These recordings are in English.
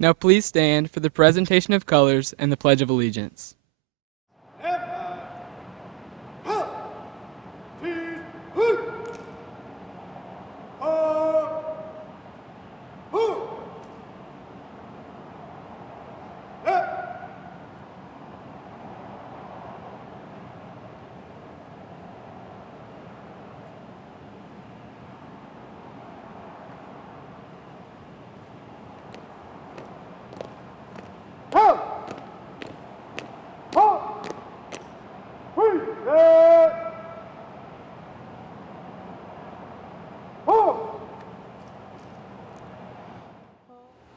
Now please stand for the presentation of colors and the Pledge of Allegiance.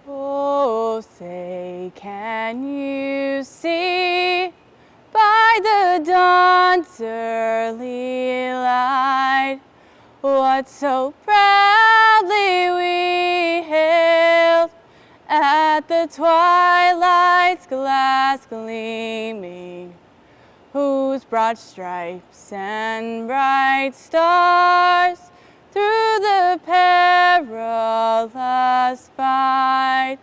Oh, say, can you see by the dawn's early light what so proudly we hailed at the twilight's glass gleaming, whose broad stripes and bright stars through the perilous fight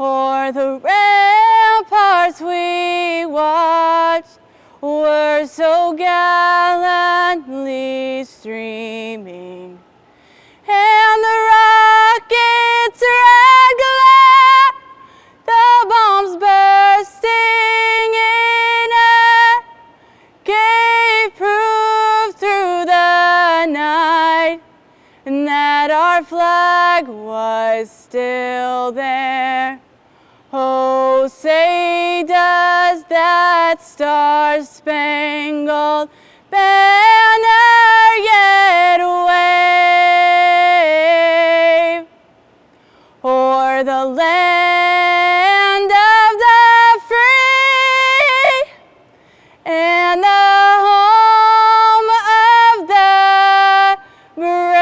o'er the ramparts we watched were so gallantly streaming, and the rocket's red glare, the bombs bursting in air, gave proof through the night that our flag was still there. Oh, say does that star-spangled banner yet wave o'er the land of the free and the home of the brave?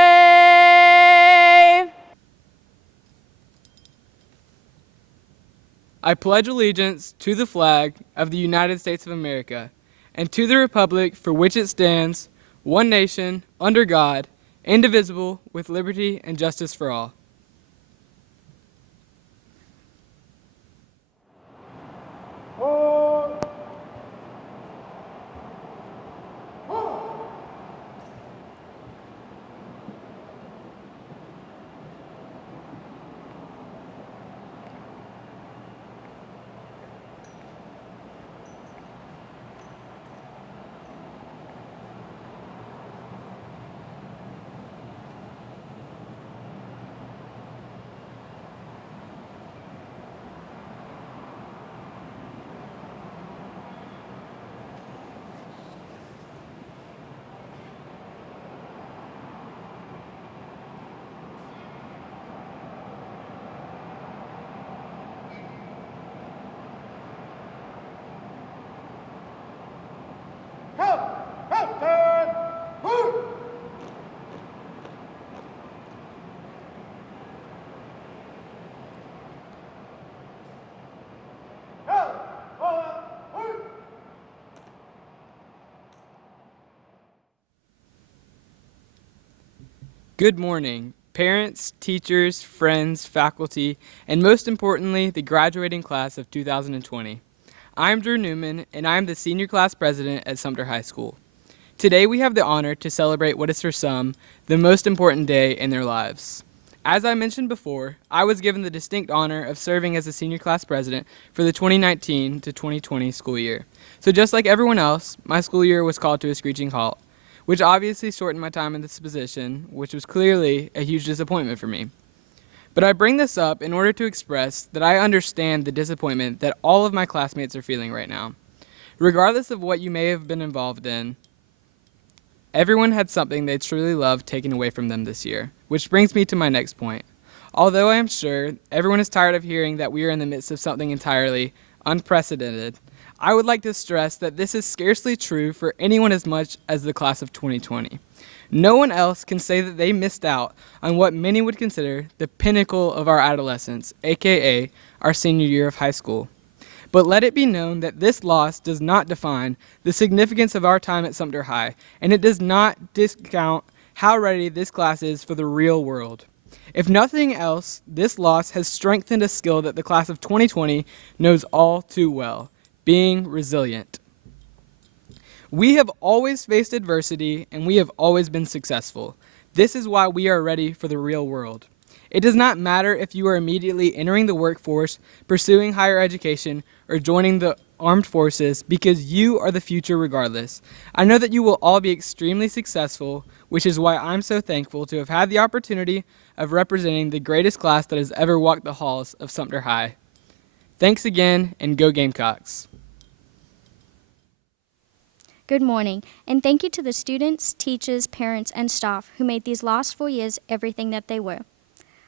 I pledge allegiance to the flag of the United States of America and to the republic for which it stands, one nation, under God, indivisible, with liberty and justice for all. Good morning, parents, teachers, friends, faculty, and most importantly, the graduating class of 2020. I'm Drew Newman, and I'm the senior class president at Sumter High School. Today we have the honor to celebrate what is for some the most important day in their lives. As I mentioned before, I was given the distinct honor of serving as the senior class president for the 2019 to 2020 school year. So just like everyone else, my school year was called to a screeching halt, which obviously shortened my time in this position, which was clearly a huge disappointment for me. But I bring this up in order to express that I understand the disappointment that all of my classmates are feeling right now. Regardless of what you may have been involved in, everyone had something they truly loved taken away from them this year, which brings me to my next point. Although I am sure everyone is tired of hearing that we are in the midst of something entirely unprecedented, I would like to stress that this is scarcely true for anyone as much as the class of 2020. No one else can say that they missed out on what many would consider the pinnacle of our adolescence, aka our senior year of high school. But let it be known that this loss does not define the significance of our time at Sumter High, and it does not discount how ready this class is for the real world. If nothing else, this loss has strengthened a skill that the class of 2020 knows all too well: being resilient. We have always faced adversity, and we have always been successful. This is why we are ready for the real world. It does not matter if you are immediately entering the workforce, pursuing higher education, or joining the armed forces, because you are the future regardless. I know that you will all be extremely successful, which is why I'm so thankful to have had the opportunity of representing the greatest class that has ever walked the halls of Sumter High. Thanks again, and go Gamecocks. Good morning, and thank you to the students, teachers, parents, and staff who made these last 4 years everything that they were.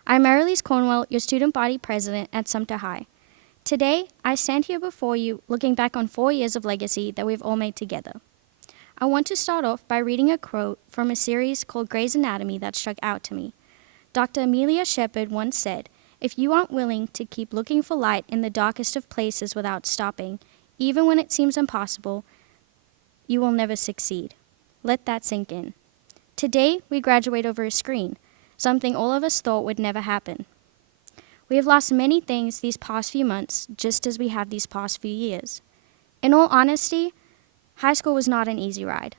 I'm Mayoral Cornwell, your student body president at Sumter High. Today, I stand here before you looking back on 4 years of legacy that we've all made together. I want to start off by reading a quote from a series called Grey's Anatomy that struck out to me. Dr. Amelia Shepard once said, "If you aren't willing to keep looking for light in the darkest of places without stopping, even when it seems impossible, you will never succeed." Let that sink in. Today, we graduate over a screen, something all of us thought would never happen. We have lost many things these past few months, just as we have these past few years. In all honesty, high school was not an easy ride.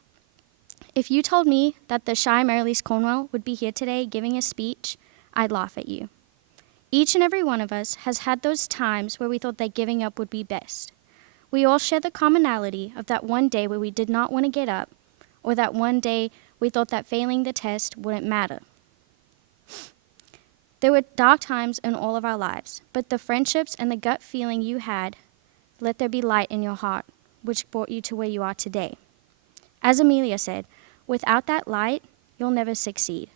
If you told me that the shy Mayoral Cornwell would be here today giving a speech, I'd laugh at you. Each and every one of us has had those times where we thought that giving up would be best. We all share the commonality of that one day where we did not want to get up, or that one day we thought that failing the test wouldn't matter. There were dark times in all of our lives, but the friendships and the gut feeling you had, let there be light in your heart, which brought you to where you are today. As Amelia said, without that light, you'll never succeed.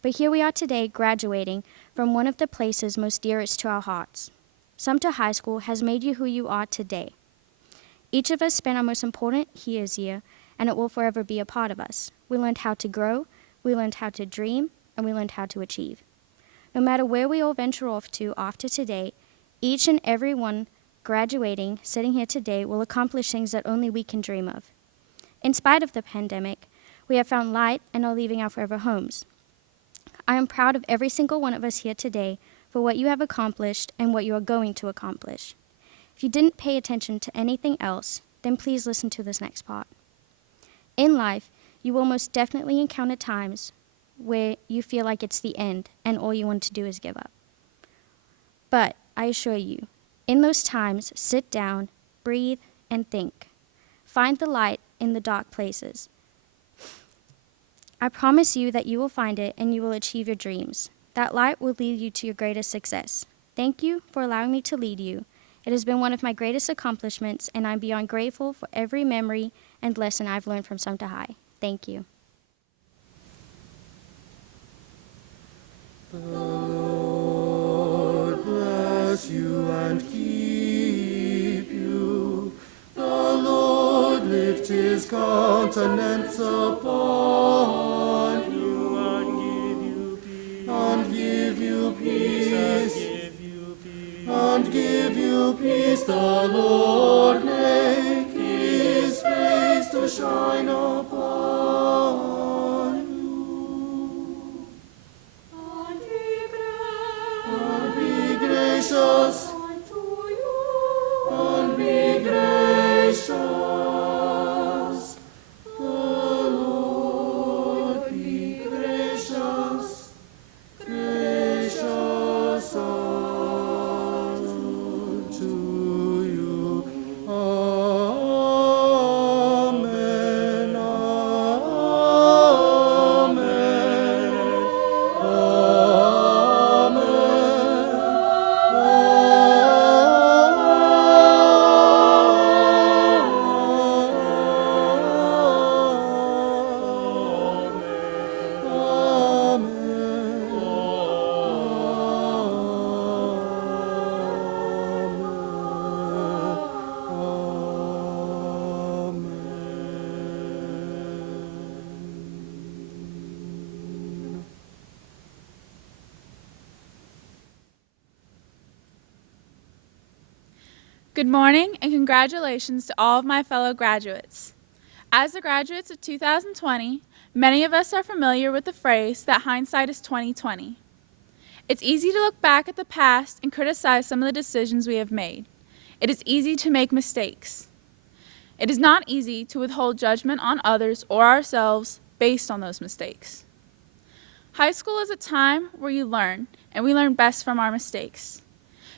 But here we are today, graduating from one of the places most dearest to our hearts. Sumter High School has made you who you are today. Each of us spent our most important years here, and it will forever be a part of us. We learned how to grow, we learned how to dream, and we learned how to achieve. No matter where we all venture off to after today, each and every one graduating, sitting here today, will accomplish things that only we can dream of. In spite of the pandemic, we have found light and are leaving our forever homes. I am proud of every single one of us here today for what you have accomplished and what you are going to accomplish. If you didn't pay attention to anything else, then please listen to this next part. In life, you will most definitely encounter times where you feel like it's the end and all you want to do is give up. But I assure you, in those times, sit down, breathe, and think. Find the light in the dark places. I promise you that you will find it and you will achieve your dreams. That light will lead you to your greatest success. Thank you for allowing me to lead you. It has been one of my greatest accomplishments, and I'm beyond grateful for every memory and lesson I've learned from Sumter High. Thank you. The Lord bless you and keep you. The Lord lift his countenance upon you and give you peace. And give you peace. The Lord make his face to shine upon you. And be gracious unto you. And be gracious. The Lord be gracious, gracious unto you. Amen. Good morning and congratulations to all of my fellow graduates. As the graduates of 2020, Many of us are familiar with the phrase that hindsight is 20/20. It's easy to look back at the past and criticize some of the decisions we have made. It is easy to make mistakes. It is not easy to withhold judgment on others or ourselves based on those mistakes. High school is a time where you learn, and we learn best from our mistakes.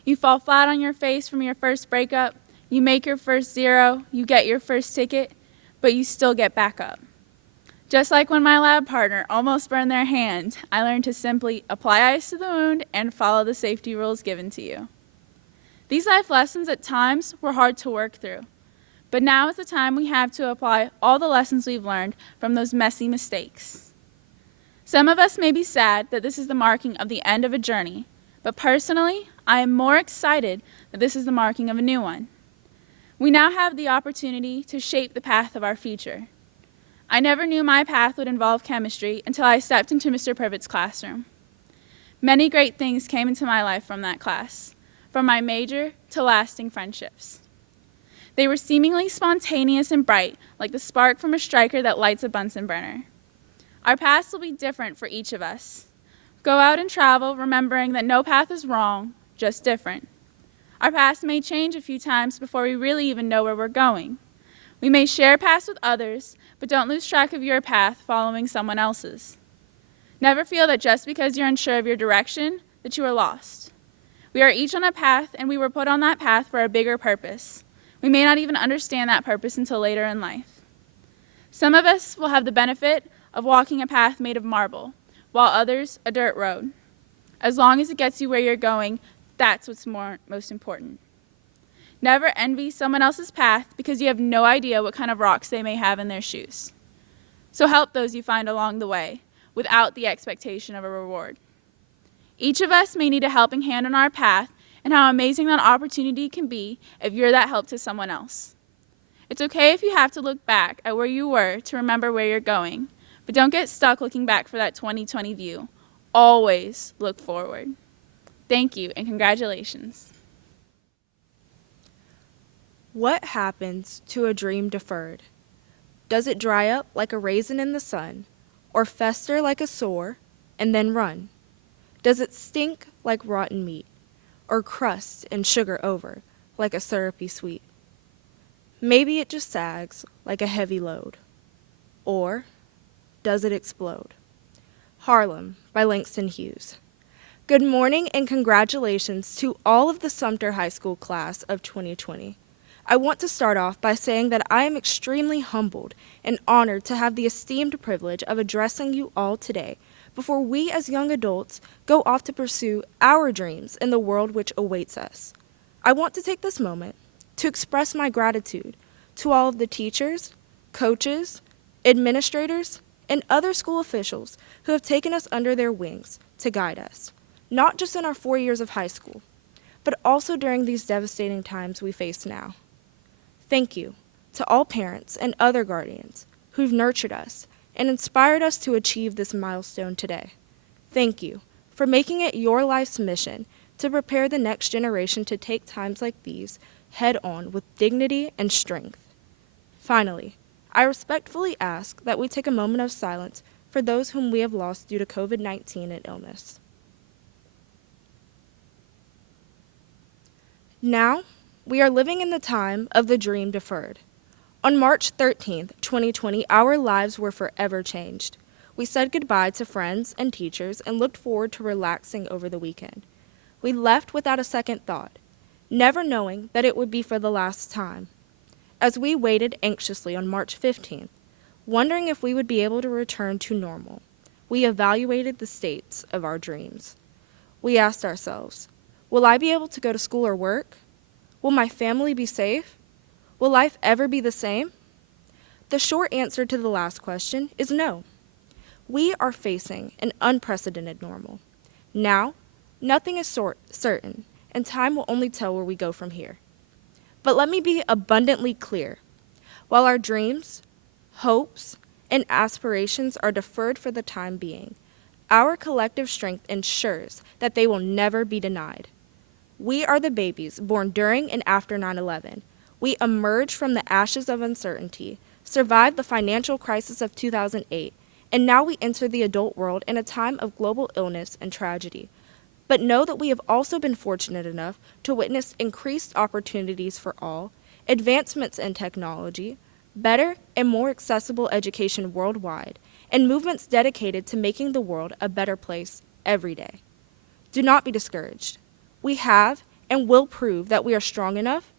You fall flat on your face from your first breakup, you make your first zero, you get your first ticket, but you still get back up. Just like when my lab partner almost burned their hand, I learned to simply apply ice to the wound and follow the safety rules given to you. These life lessons at times were hard to work through, but now is the time we have to apply all the lessons we've learned from those messy mistakes. Some of us may be sad that this is the marking of the end of a journey, but personally, I am more excited that this is the marking of a new one. We now have the opportunity to shape the path of our future. I never knew my path would involve chemistry until I stepped into Mr. Privet's classroom. Many great things came into my life from that class, from my major to lasting friendships. They were seemingly spontaneous and bright, like the spark from a striker that lights a Bunsen burner. Our paths will be different for each of us. Go out and travel, remembering that no path is wrong, just different. Our paths may change a few times before we really even know where we're going. We may share paths with others, but don't lose track of your path following someone else's. Never feel that just because you're unsure of your direction, that you are lost. We are each on a path, and we were put on that path for a bigger purpose. We may not even understand that purpose until later in life. Some of us will have the benefit of walking a path made of marble, while others a dirt road. As long as it gets you where you're going, that's what's most important. Never envy someone else's path because you have no idea what kind of rocks they may have in their shoes. So help those you find along the way without the expectation of a reward. Each of us may need a helping hand on our path, and how amazing that opportunity can be if you're that help to someone else. It's okay if you have to look back at where you were to remember where you're going, but don't get stuck looking back for that 20/20 view. Always look forward. Thank you, and congratulations. What happens to a dream deferred? Does it dry up like a raisin in the sun, or fester like a sore and then run? Does it stink like rotten meat, or crust and sugar over like a syrupy sweet? Maybe it just sags like a heavy load. Or does it explode? Harlem by Langston Hughes. Good morning and congratulations to all of the Sumter High School class of 2020. I want to start off by saying that I am extremely humbled and honored to have the esteemed privilege of addressing you all today before we as young adults go off to pursue our dreams in the world which awaits us. I want to take this moment to express my gratitude to all of the teachers, coaches, administrators, and other school officials who have taken us under their wings to guide us, not just in our 4 years of high school, but also during these devastating times we face now. Thank you to all parents and other guardians who've nurtured us and inspired us to achieve this milestone today. Thank you for making it your life's mission to prepare the next generation to take times like these head on with dignity and strength. Finally, I respectfully ask that we take a moment of silence for those whom we have lost due to COVID-19 and illness. Now, we are living in the time of the dream deferred. On March 13th, 2020, our lives were forever changed. We said goodbye to friends and teachers and looked forward to relaxing over the weekend. We left without a second thought, never knowing that it would be for the last time. As we waited anxiously on March 15th, wondering if we would be able to return to normal, we evaluated the states of our dreams. We asked ourselves, will I be able to go to school or work? Will my family be safe? Will life ever be the same? The short answer to the last question is no. We are facing an unprecedented normal. Now, nothing is certain, and time will only tell where we go from here. But let me be abundantly clear. While our dreams, hopes, and aspirations are deferred for the time being, our collective strength ensures that they will never be denied. We are the babies born during and after 9/11. We emerged from the ashes of uncertainty, survived the financial crisis of 2008, and now we enter the adult world in a time of global illness and tragedy. But know that we have also been fortunate enough to witness increased opportunities for all, advancements in technology, better and more accessible education worldwide, and movements dedicated to making the world a better place every day. Do not be discouraged. We have and will prove that we are strong enough,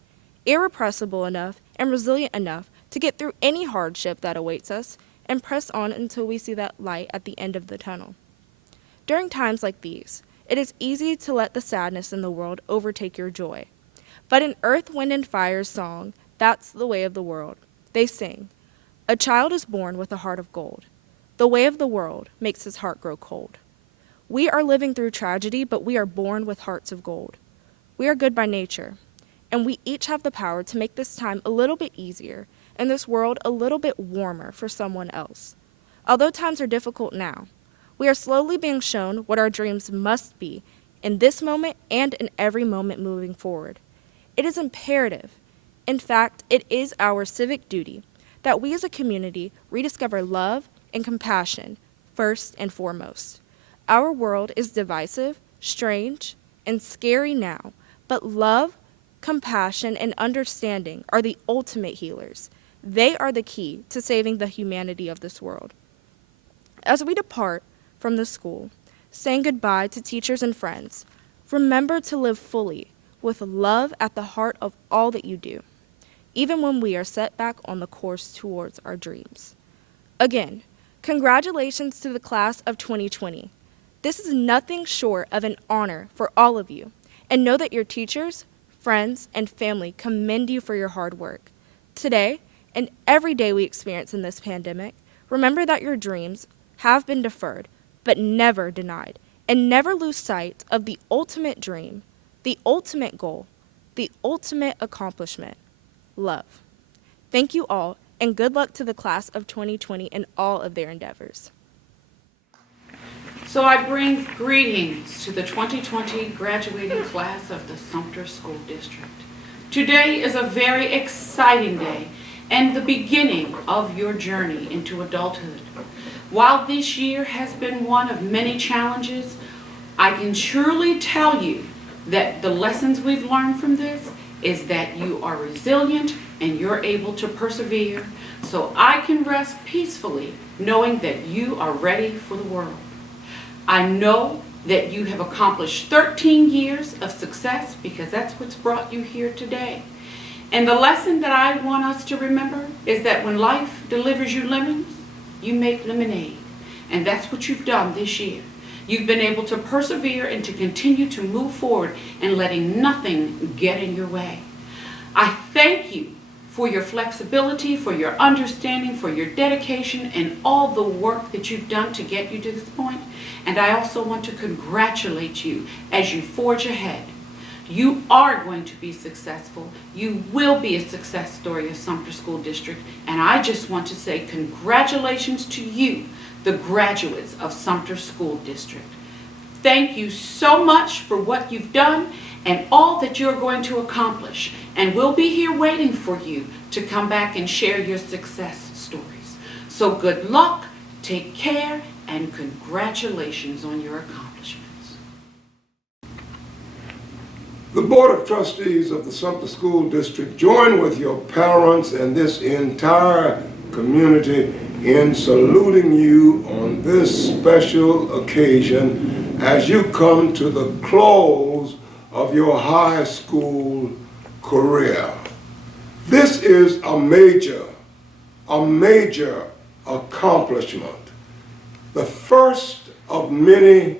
irrepressible enough, and resilient enough to get through any hardship that awaits us and press on until we see that light at the end of the tunnel. During times like these, it is easy to let the sadness in the world overtake your joy. But in Earth, Wind, and Fire's song, That's the Way of the World, they sing, "A child is born with a heart of gold. The way of the world makes his heart grow cold." We are living through tragedy, but we are born with hearts of gold. We are good by nature, and we each have the power to make this time a little bit easier and this world a little bit warmer for someone else. Although times are difficult now, we are slowly being shown what our dreams must be in this moment and in every moment moving forward. It is imperative, in fact, it is our civic duty, that we as a community rediscover love and compassion first and foremost. Our world is divisive, strange, and scary now, but love, compassion, and understanding are the ultimate healers. They are the key to saving the humanity of this world. As we depart from the school, saying goodbye to teachers and friends, remember to live fully with love at the heart of all that you do, even when we are set back on the course towards our dreams. Again, congratulations to the class of 2020. This is nothing short of an honor for all of you, and know that your teachers, friends, and family commend you for your hard work. Today, and every day we experience in this pandemic, remember that your dreams have been deferred, but never denied, and never lose sight of the ultimate dream, the ultimate goal, the ultimate accomplishment, love. Thank you all, and good luck to the class of 2020 in all of their endeavors. So I bring greetings to the 2020 graduating class of the Sumter School District. Today is a very exciting day and the beginning of your journey into adulthood. While this year has been one of many challenges, I can surely tell you that the lessons we've learned from this is that you are resilient and you're able to persevere. So I can rest peacefully knowing that you are ready for the world. I know that you have accomplished 13 years of success because that's what's brought you here today. And the lesson that I want us to remember is that when life delivers you lemons, you make lemonade. And that's what you've done this year. You've been able to persevere and to continue to move forward and letting nothing get in your way. I thank you for your flexibility, for your understanding, for your dedication, and all the work that you've done to get you to this point. And I also want to congratulate you as you forge ahead. You are going to be successful. You will be a success story of Sumter School District. And I just want to say congratulations to you, the graduates of Sumter School District. Thank you so much for what you've done and all that you're going to accomplish. And we'll be here waiting for you to come back and share your success stories. So good luck, take care, and congratulations on your accomplishments. The Board of Trustees of the Sumter School District join with your parents and this entire community in saluting you on this special occasion as you come to the close of your high school career. This is a major accomplishment. The first of many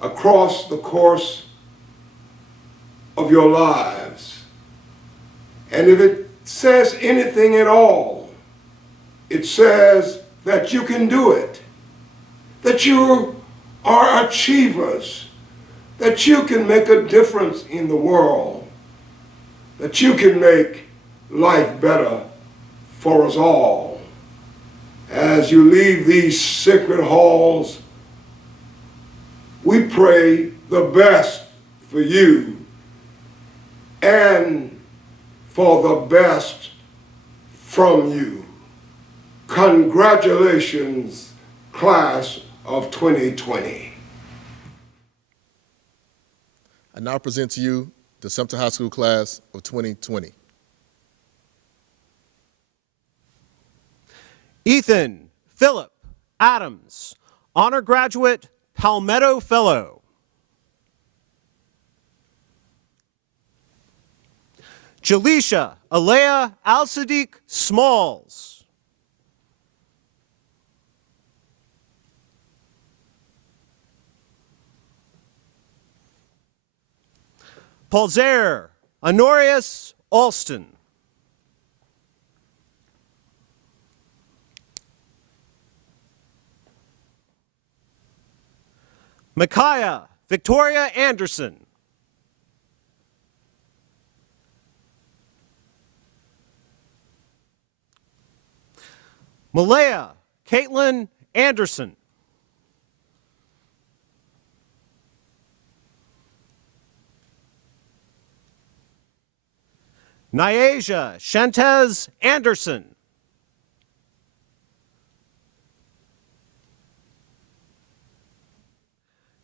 across the course of your lives. And if it says anything at all, it says that you can do it, that you are achievers, that you can make a difference in the world, that you can make life better for us all. As you leave these sacred halls, we pray the best for you and for the best from you. Congratulations, class of 2020. I now present to you the Sumter High School class of 2020. Ethan Philip Adams, honor graduate, Palmetto Fellow. Jaleisha Alea Al-Sadiq Smalls. Paulzaire Honorius Alston. Micaiah Victoria Anderson. Malaya Caitlin Anderson. Nyasia Shantez Anderson.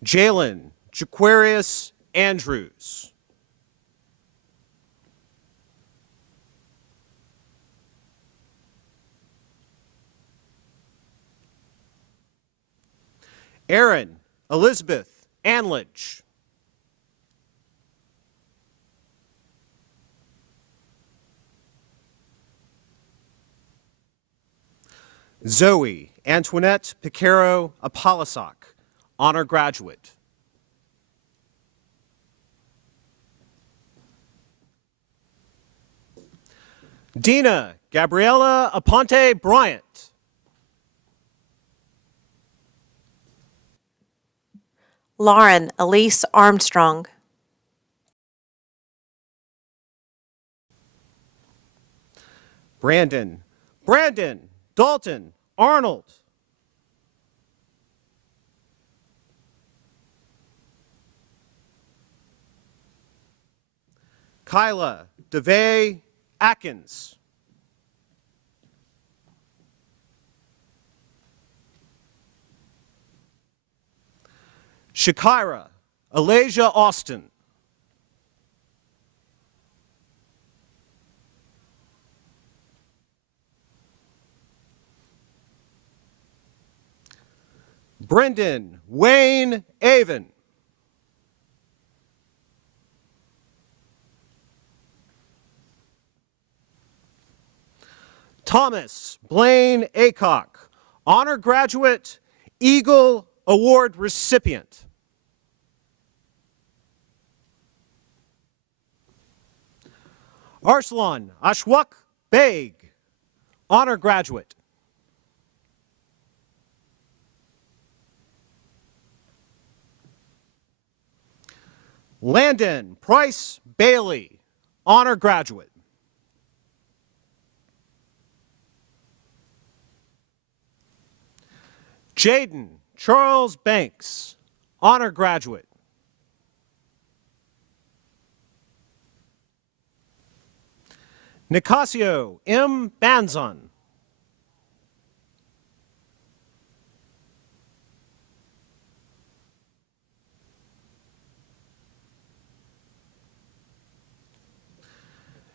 Jalen Jaquarius Andrews. Erin Elizabeth Anlich. Zoe Antoinette Picaro Apollosock, honor graduate. Dina Gabriela Aponte Bryant. Lauren Elise Armstrong. Brandon Dalton Arnold. Kyla DeVay Atkins. Shakira Alasia Austin. Brendan Wayne Avon. Thomas Blaine Acock, honor graduate, Eagle Award recipient. Arslan Ashwak Beg, honor graduate. Landon Price Bailey, honor graduate. Jaden Charles Banks, honor graduate. Nicasio M. Banzon.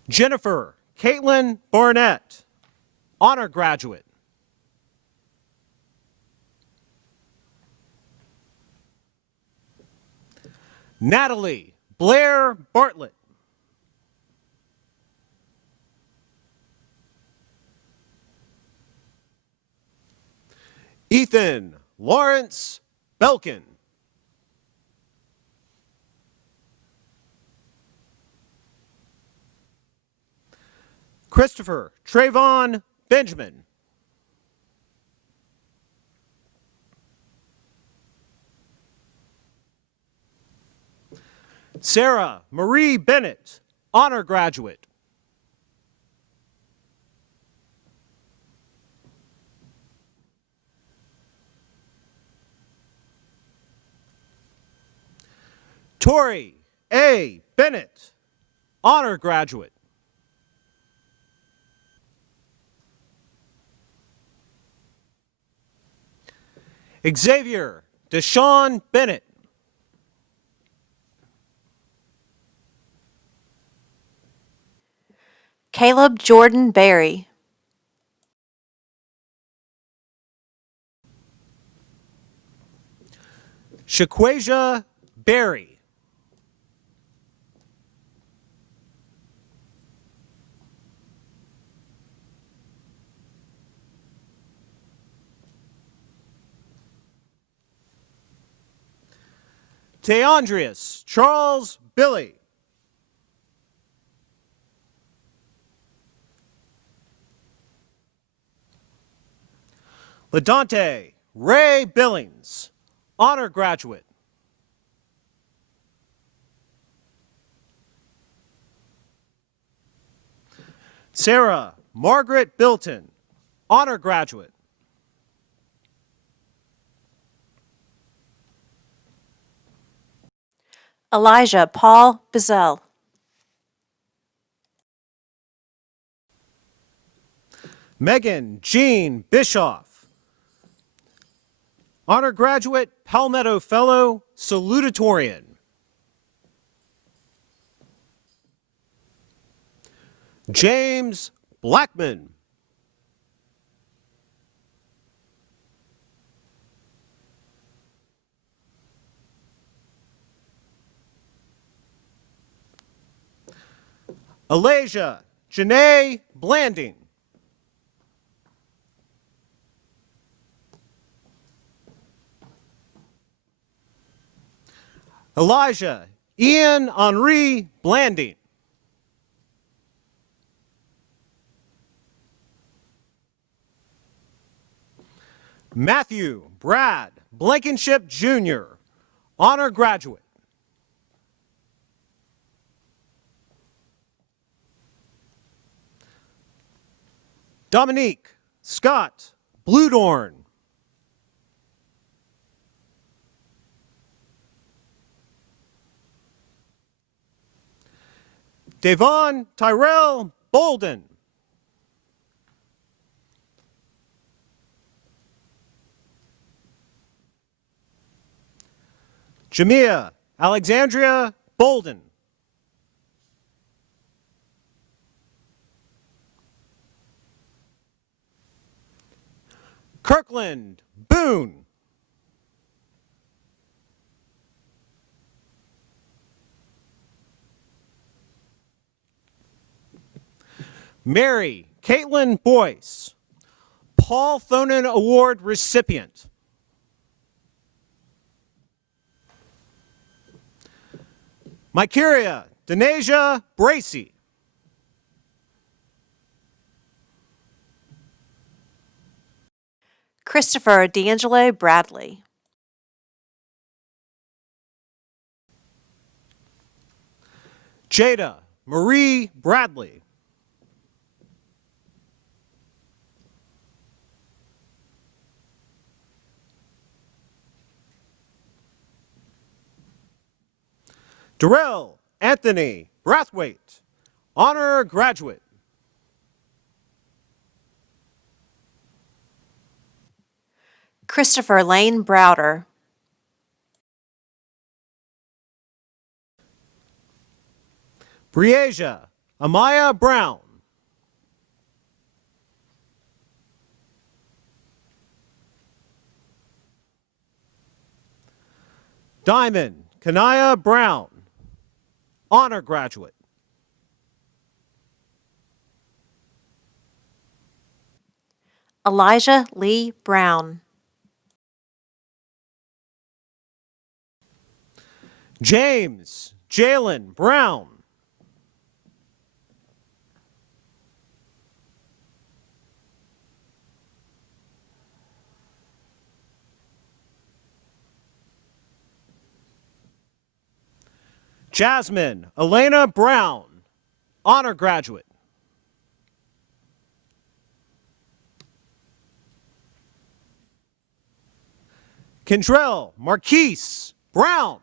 Jennifer Caitlin Barnett, honor graduate. Natalie Blair Bartlett. Ethan Lawrence Belkin. Christopher Trayvon Benjamin. Sarah Marie Bennett, honor graduate. Tori A. Bennett, honor graduate. Xavier Deshaun Bennett. Caleb Jordan Berry. Shaquasia Berry. Teandrius Charles Billy. LaDante Ray Billings, honor graduate. Sarah Margaret Bilton, honor graduate. Elijah Paul Bizel. Megan Jean Bischoff, honor graduate, Palmetto Fellow, salutatorian. James Blackman. Alasia Janae Blanding. Elijah Ian Henri Blanding. Matthew Brad Blankenship Jr., honor graduate. Dominique Scott Bludorn. Devon Tyrell Bolden. Jamia Alexandria Bolden. Kirkland Boone. Mary Caitlin Boyce, Paul Thonen Award recipient. Mykeria Denasia Bracey. Christopher D'Angelo Bradley. Jada Marie Bradley. Darrell Anthony Brathwaite, honor graduate. Christopher Lane Browder. Breasia Amaya Brown. Diamond Kanaya Brown, honor graduate. Elijah Lee Brown. James Jalen Brown. Jasmine Elena Brown, honor graduate. Kendrell Marquise Brown.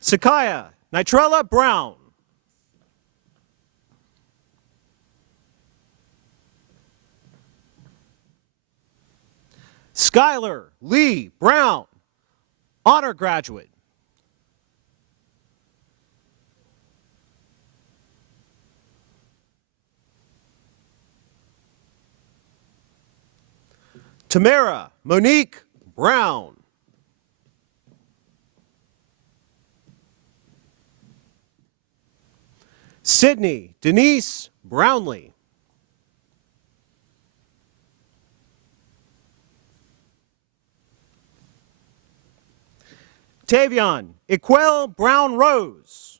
Sakaya Nitrella Brown. Skylar Lee Brown, honor graduate. Tamara Monique Brown. Sydney Denise Brownlee. Tavion Equel Brown Rose.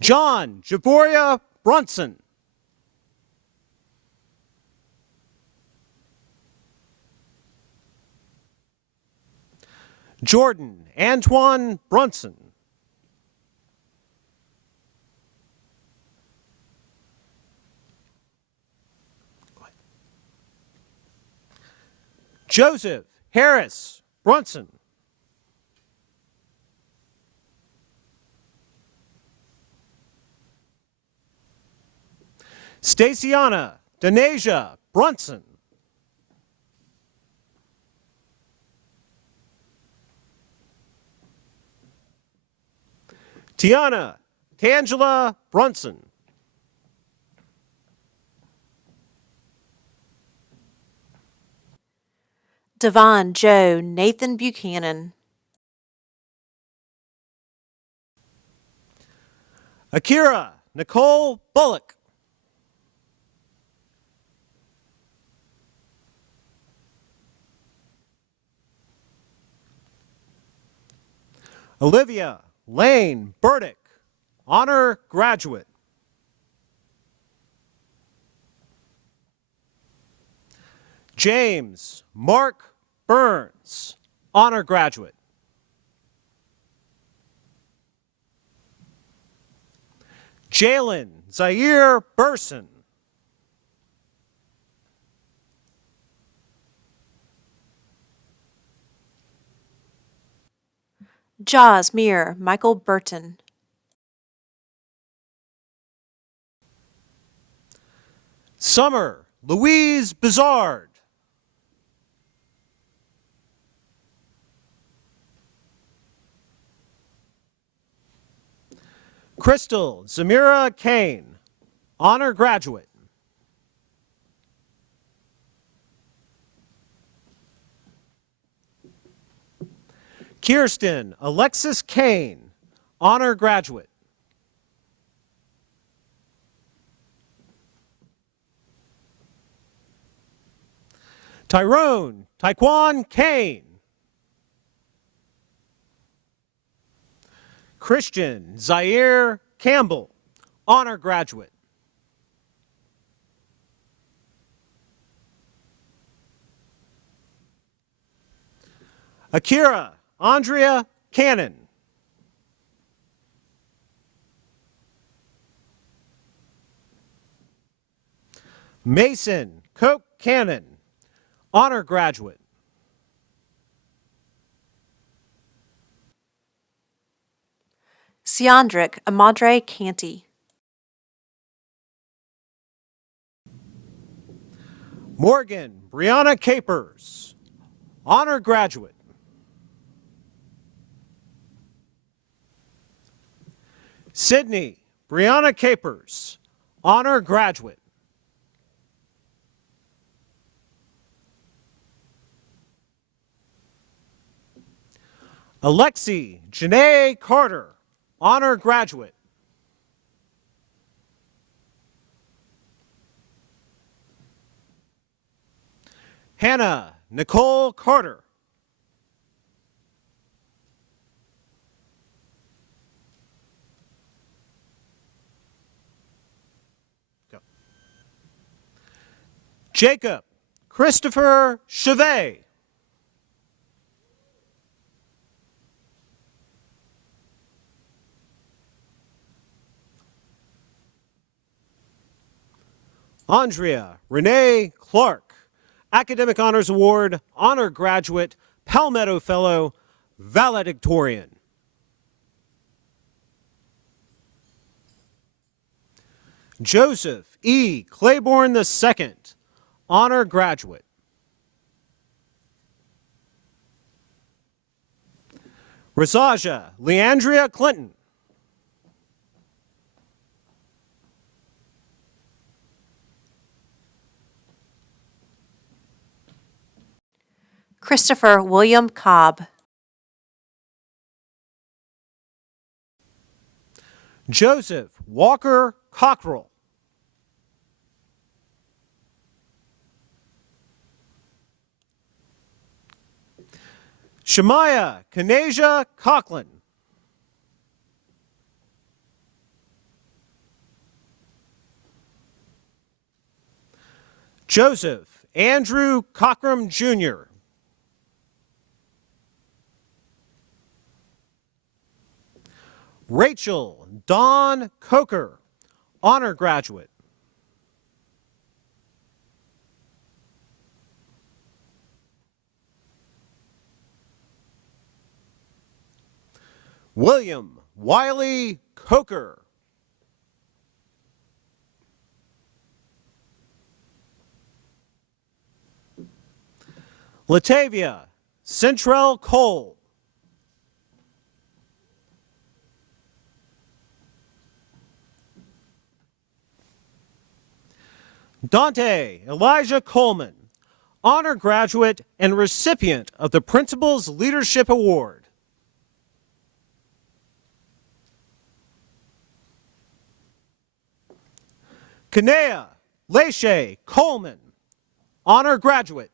John Javoria Brunson. Jordan Antoine Brunson. Joseph Harris Brunson. Staciana Denasia Brunson. Tiana Tangela Brunson. Devon Joe Nathan Buchanan. Akira Nicole Bullock. Olivia Lane Burdick, honor graduate. James Mark Burns, honor graduate. Jalen Zaire Burson. Jaws Mir Michael Burton. Summer Louise Bizard. Crystal Zamira Kane, honor graduate. Kirsten Alexis Kane, honor graduate. Tyrone Taekwon Kane. Christian Zaire Campbell, honor graduate. Akira Andrea Cannon. Mason Coke Cannon, honor graduate. Siandrick Amadre Canty. Morgan Brianna Capers, honor graduate. Sydney Brianna Capers, honor graduate. Alexi Janae Carter, honor graduate. Hannah Nicole Carter. Go. Jacob Christopher Chevet. Andrea Renee Clark, Academic Honors Award, honor graduate, Palmetto Fellow, valedictorian. Joseph E. Claiborne II, honor graduate. Razaja Leandria Clinton. Christopher William Cobb. Joseph Walker Cockrell. Shemaiah Kanasia Coughlin. Joseph Andrew Cockram Jr. Rachel Dawn Coker, honor graduate. William Wiley Coker. Latavia Centrell Cole. Dante Elijah Coleman, honor graduate and recipient of the Principal's Leadership Award. Kanea Leche Coleman, honor graduate.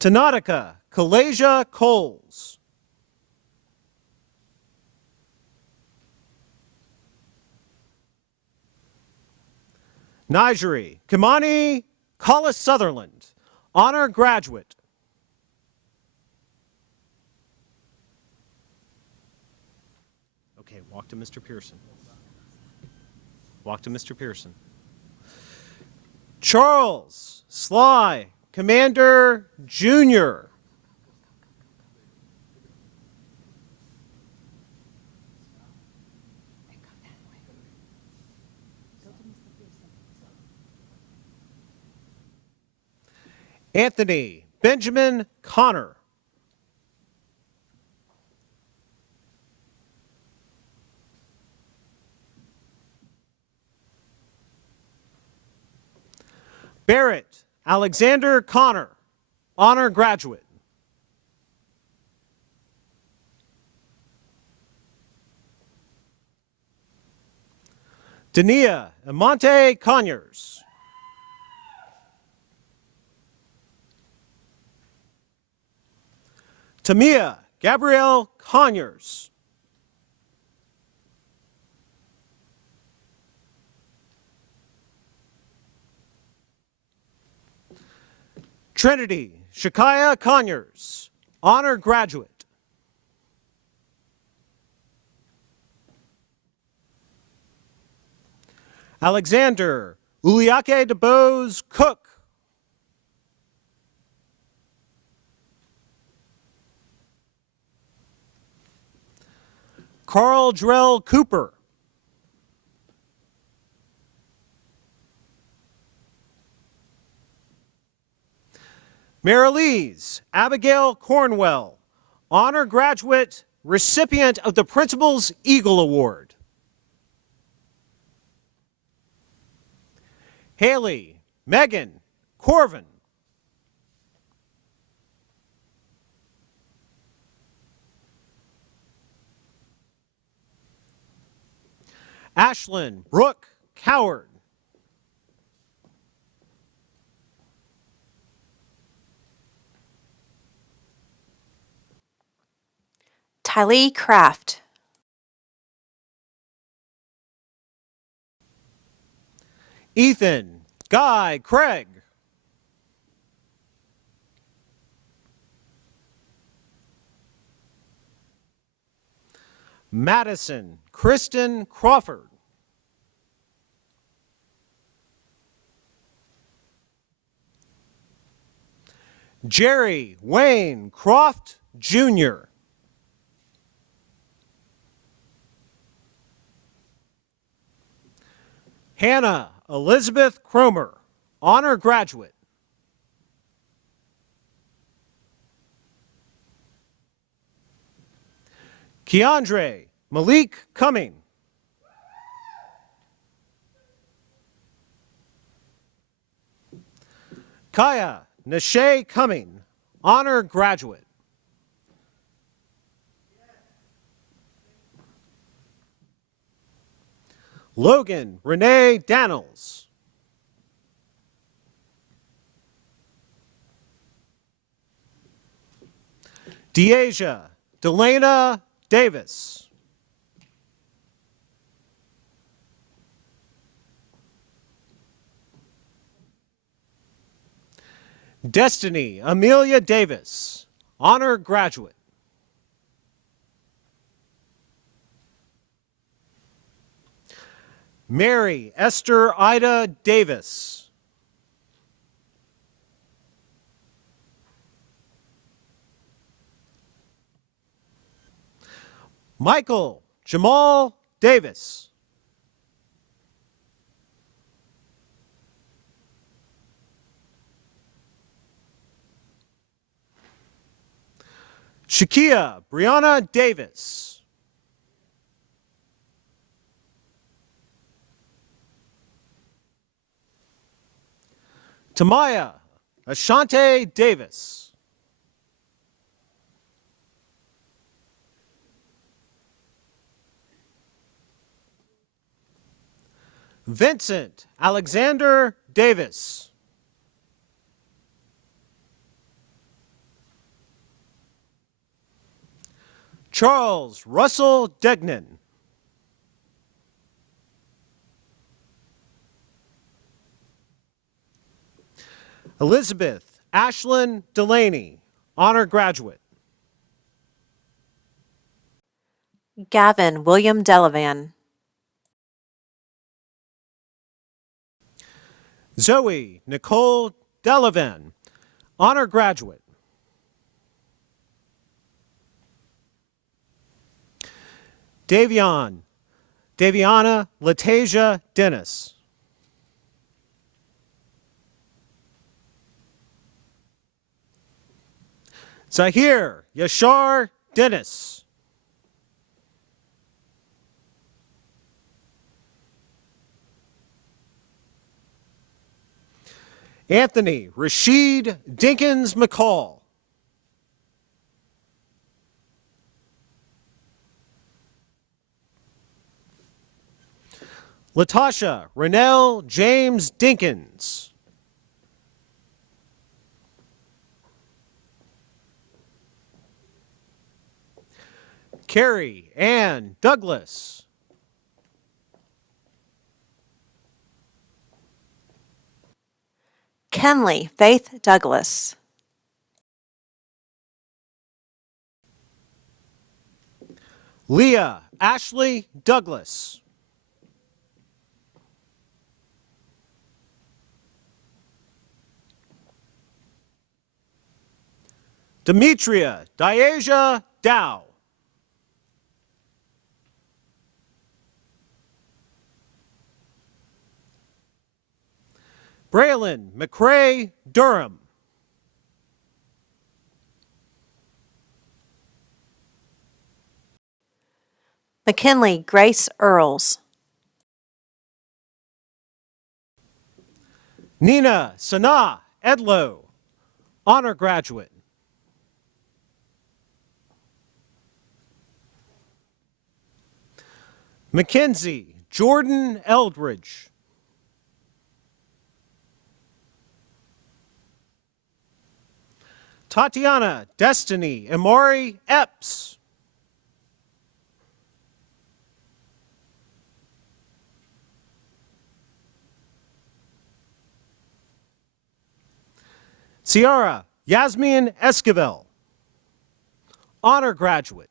Tanatica Kalasia Coles. Nigeri Kimani Collis Sutherland, honor graduate. Okay, walk to Mr. Pearson. Walk to Mr. Pearson. Charles Sly Commander Jr. Anthony Benjamin Connor. Barrett Alexander Connor, honor graduate. Dania Amante Conyers. Tamia Gabrielle Conyers. Trinity Shakaya Conyers, honor graduate. Alexander Uliake DeBose Cook. Carl Drell Cooper. Marilise Abigail Cornwell, honor graduate, recipient of the Principal's Eagle Award. Haley Megan Corvin. Ashlyn Brooke Coward. Tylee Kraft. Ethan Guy Craig. Madison Kristen Crawford. Jerry Wayne Croft, Jr. Hannah Elizabeth Cromer, honor graduate. Keandre Malik Cumming. Kaya Nashay Cumming, honor graduate. Logan Renee Daniels. Deasia Delana Davis. Destiny Amelia Davis, honor graduate. Mary Esther Ida Davis. Michael Jamal Davis. Shakia Brianna Davis. Tamaya Ashante Davis. Vincent Alexander Davis. Charles Russell Degnan. Elizabeth Ashlyn Delaney, honor graduate. Gavin William Delavan. Zoe Nicole Delavan, honor graduate. Daviana Latasia Dennis. Zahir Yashar Dennis. Anthony Rashid Dinkins McCall. Latasha Renelle James Dinkins. Carrie Ann Douglas. Kenley Faith Douglas. Leah Ashley Douglas. Demetria Diasia Dow. Braylon McCrae Durham. McKinley Grace Earls. Nina Sanaa Edlow, honor graduate. Mackenzie Jordan Eldridge. Tatiana Destiny Amari Epps. Ciara Yasmin Esquivel, honor graduate.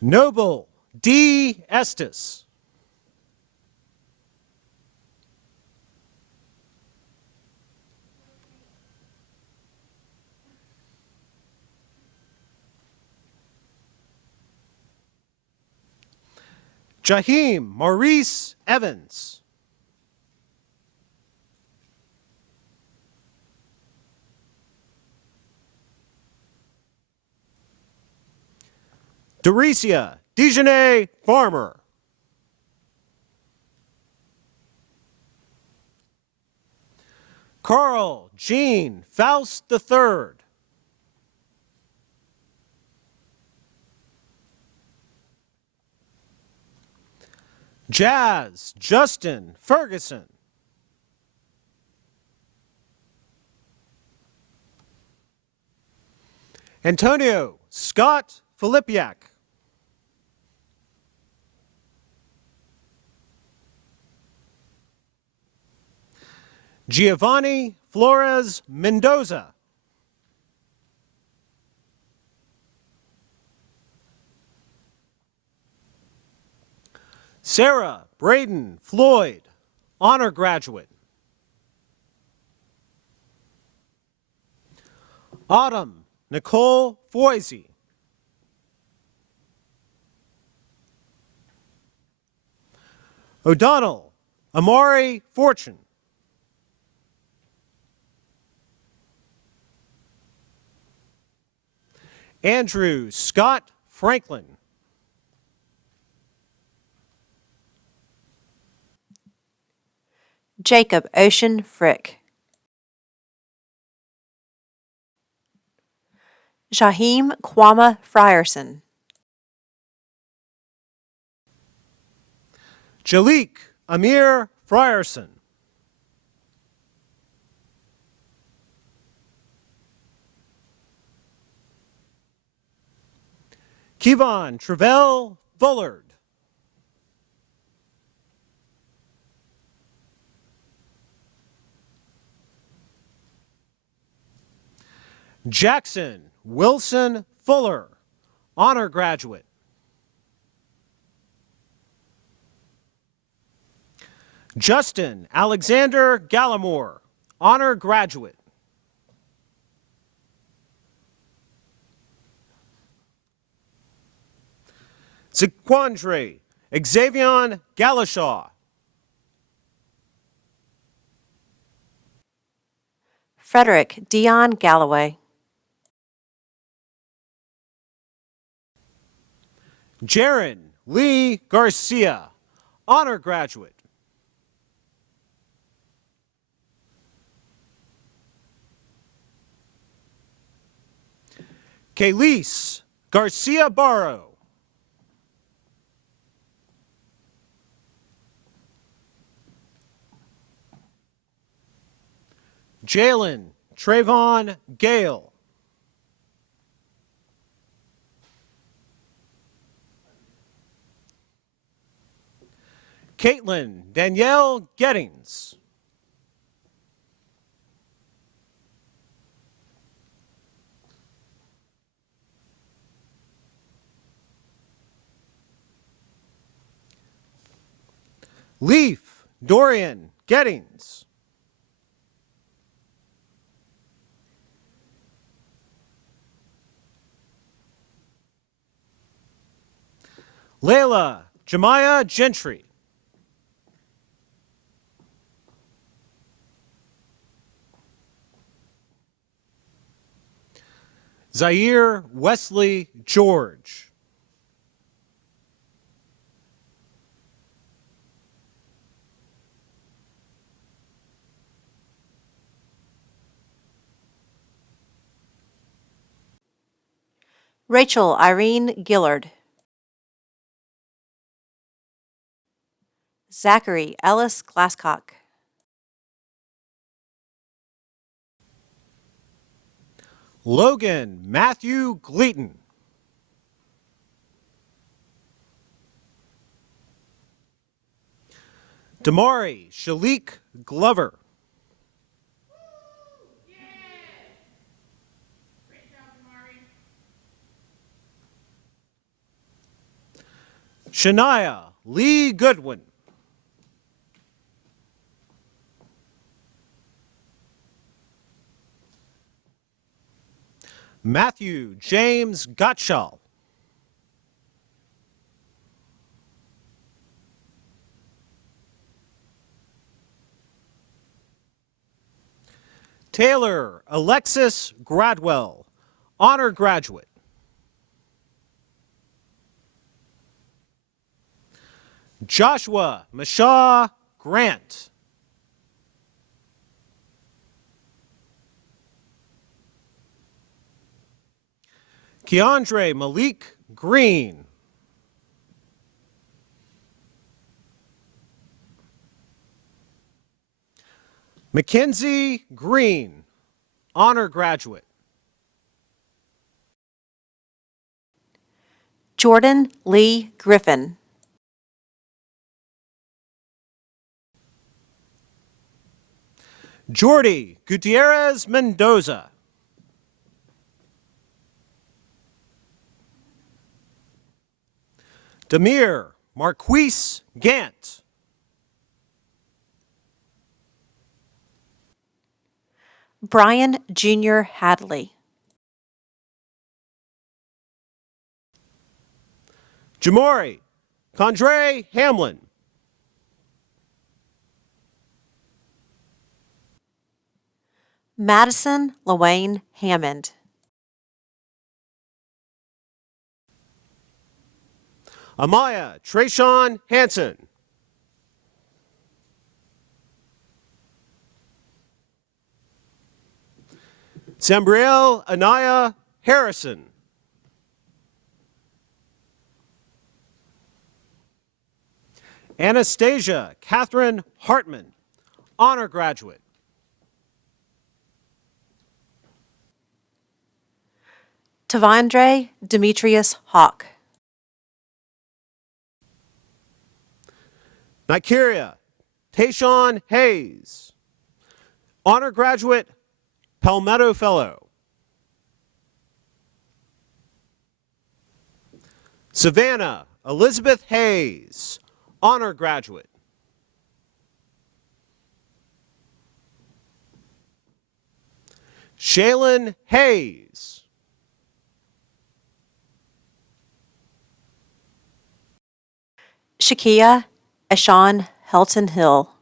Noble D. Estes. Jaheim Maurice Evans. Dorecia Dejanay Farmer. Carl Jean Faust III. Jazz Justin Ferguson. Antonio Scott Filipiak. Giovanni Flores Mendoza. Sarah Braden Floyd, honor graduate. Autumn Nicole Foisey. O'Donnell Amari Fortune. Andrew Scott Franklin. Jacob Ocean Frick. Jaheim Kwama Frierson. Jalik Amir Frierson. Kevon Travell Bullard. Jackson Wilson Fuller, honor graduate. Justin Alexander Gallimore, honor graduate. Zaquandre Xavion Galashaw. Frederick Dion Galloway. Jaron Lee Garcia, honor graduate. Kaylise Garcia Barrow. Jalen Trayvon Gale. Caitlin Danielle Gettings. Leaf Dorian Gettings. Layla Jemiah Gentry. Zaire Wesley George. Rachel Irene Gillard. Zachary Ellis Glasscock. Logan Matthew Gleaton. Damari Shalik Glover. Shania Lee Goodwin. Matthew James Gottschall. Taylor Alexis Gradwell, honor graduate. Joshua Mashaw Grant. Keandre Malik Green. Mackenzie Green, honor graduate. Jordan Lee Griffin. Jordy Gutierrez Mendoza. Demir Marquise Gant. Brian Jr. Hadley. Jamori Condre Hamlin. Madison LaWayne Hammond. Amaya Trayshawn Hansen. Sambriel Anaya Harrison. Anastasia Catherine Hartman, honor graduate. Tavandre Demetrius Hawk. Nigeria Tayshawn Hayes, honor graduate, Palmetto Fellow. Savannah Elizabeth Hayes, honor graduate. Shaylin Hayes. Shakia Ashawn Helton Hill.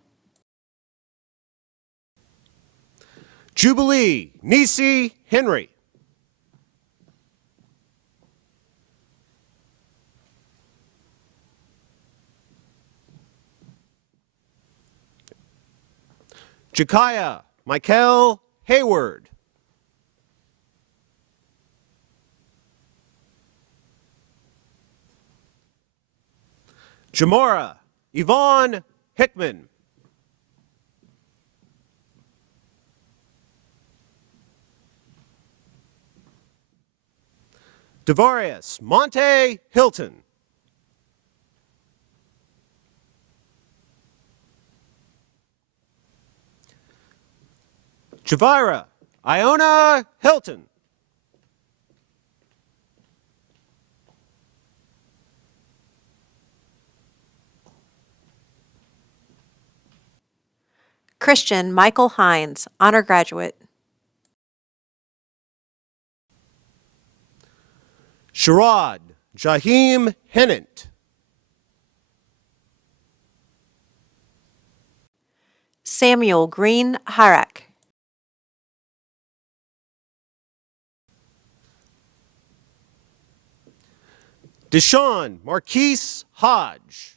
Jubilee Nisi Henry. Jakaya Michael Hayward. Jamora Yvonne Hickman. Devarius Monte Hilton. Javira Iona Hilton. Christian Michael Hines, honor graduate. Sharad Jaheem Hennant. Samuel Green Hirak. Deshaun Marquise Hodge.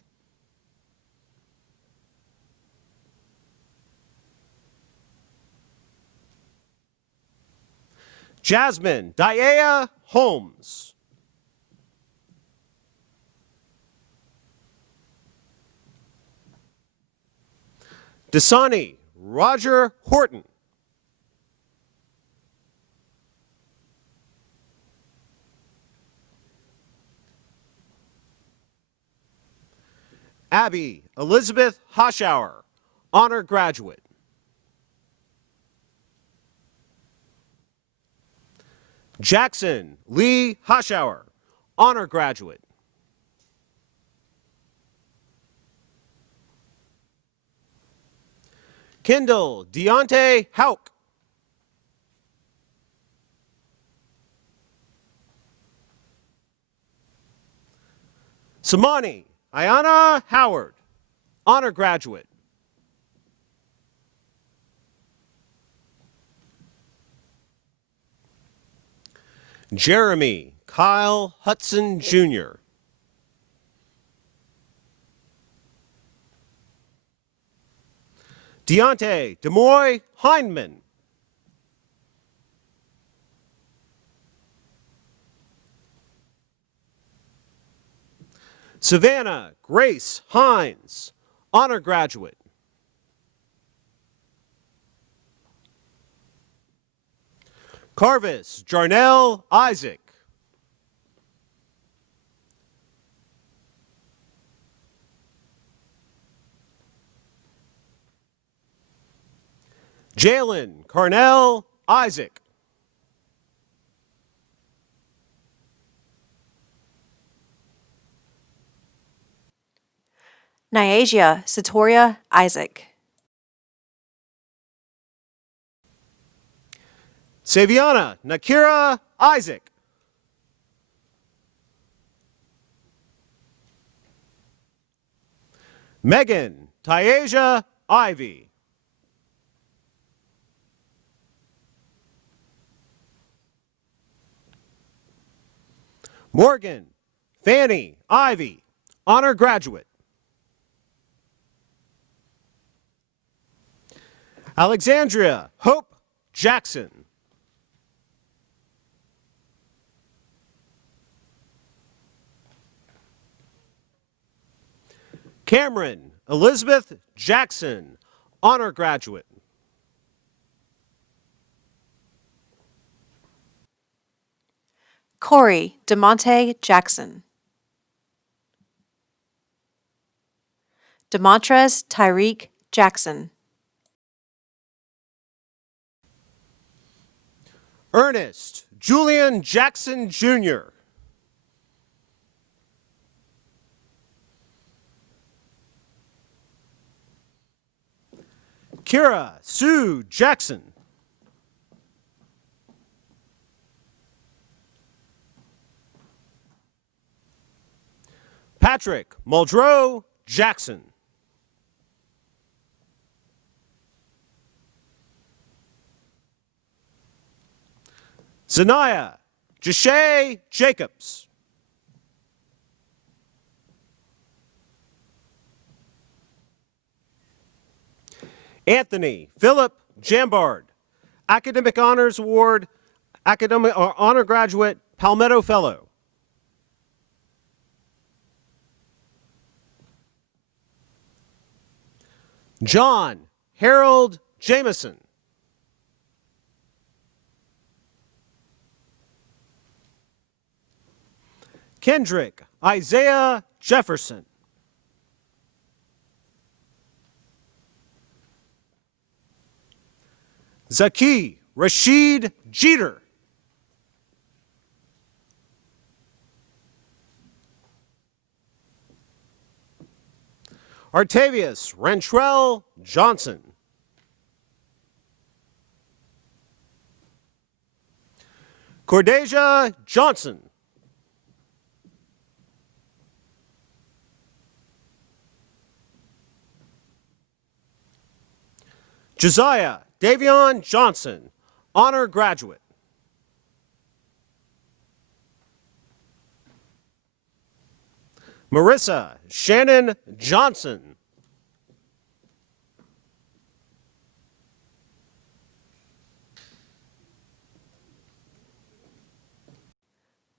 Jasmine Diea Holmes. Dasani Roger Horton. Abby Elizabeth Hoshauer, honor graduate. Jackson Lee Hoshauer, honor graduate. Kendall Deontay Hauk. Samani Ayana Howard, honor graduate. Jeremy Kyle Hudson Jr. Deontay Demoy Hindman. Savannah Grace Hines, honor graduate. Carvis Jarnell Isaac. Jalen Carnell Isaac. Nyasia Satoria Isaac. Saviana Nakira Isaac. Megan Tyasia Ivy. Morgan Fanny Ivy, honor graduate. Alexandria Hope Jackson. Cameron Elizabeth Jackson, honor graduate. Corey DeMonte Jackson. Demontrez Tyreek Jackson. Ernest Julian Jackson Jr. Kira Sue Jackson. Patrick Muldrow Jackson. Zanaya Jashay Jacobs. Anthony Philip Jambard, Academic Honors Award, Academic Honor Graduate, Palmetto Fellow. John Harold Jameson. Kendrick Isaiah Jefferson. Zaki Rashid Jeter. Artavius Rentrell Johnson. Cordesia Johnson. Josiah Davion Johnson, honor graduate. Marissa Shannon Johnson.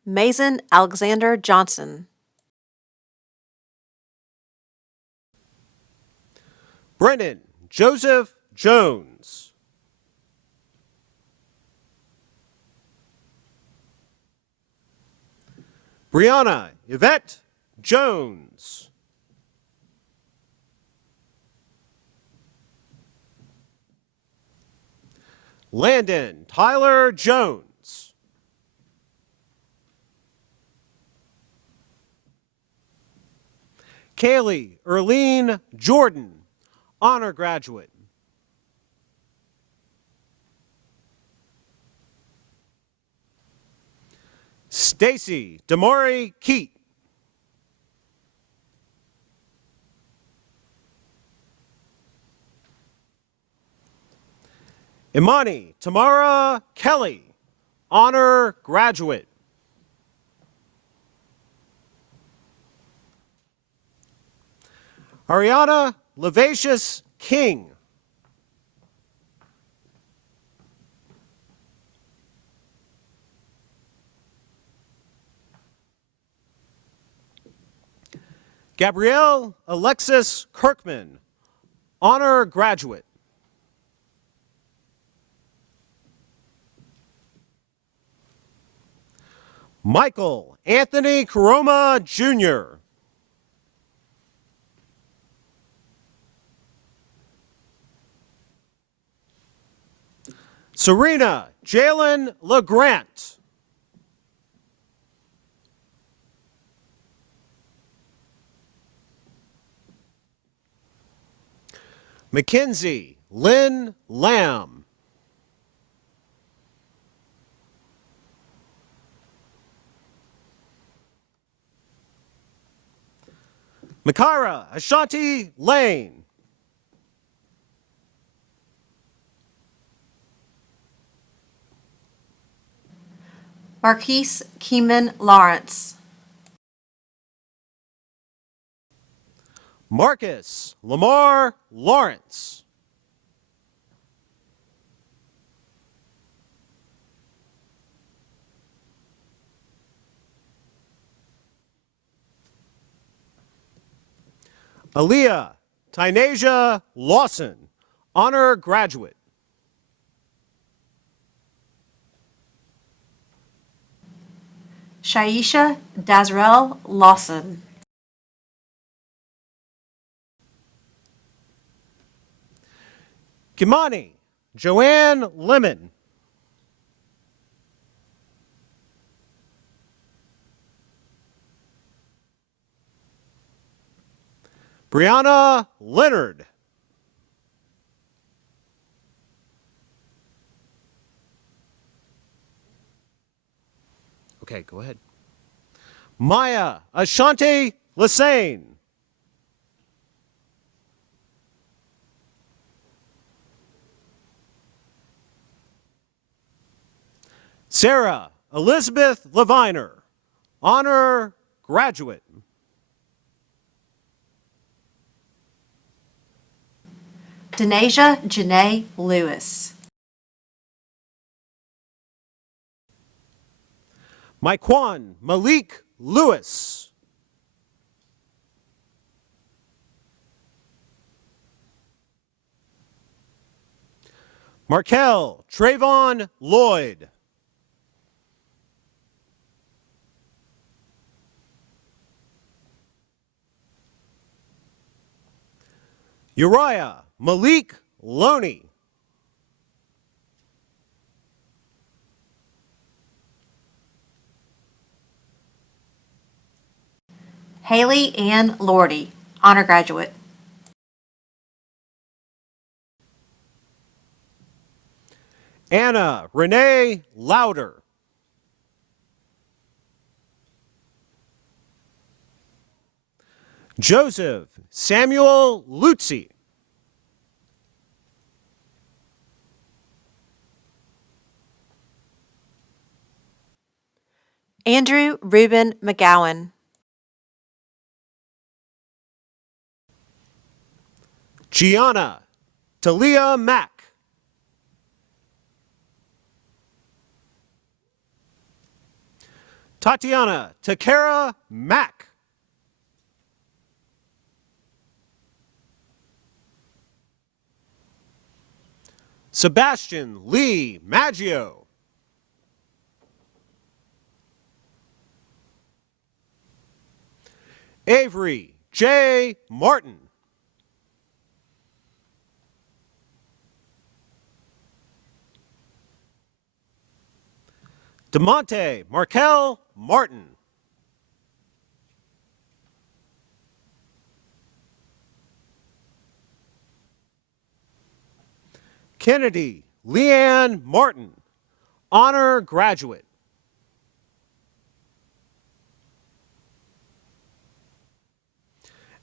Mason Alexander Johnson. Brennan Joseph Jones. Brianna Yvette Jones. Landon Tyler Jones. Kaylee Erlene Jordan, honor graduate. Stacy Damari Keat. Imani Tamara Kelly, honor graduate. Ariana Levacious King. Gabrielle Alexis Kirkman, honor graduate. Michael Anthony Caroma, Jr. Serena Jalen LeGrant. Mackenzie Lynn Lamb. Makara Ashanti Lane. Marquise Keeman Lawrence. Marcus Lamar Lawrence. Aaliyah Tynasia Lawson, honor graduate. Shaisha Dazrell Lawson. Kimani Joanne Lemon. Brianna Leonard. Okay, go ahead. Maya Ashanti Lassane. Sarah Elizabeth Leviner, honor graduate. Denasia Janae Lewis. Myquan Malik Lewis. Markel Trayvon Lloyd. Uriah Malik Loney. Haley Ann Lordy, honor graduate. Anna Renee Lauder. Joseph Samuel Lutzi. Andrew Reuben McGowan. Gianna Talia Mack. Tatiana Takara Mack. Sebastian Lee Maggio. Avery J. Martin. DeMonte Markel Martin. Kennedy Leanne Martin, honor graduate.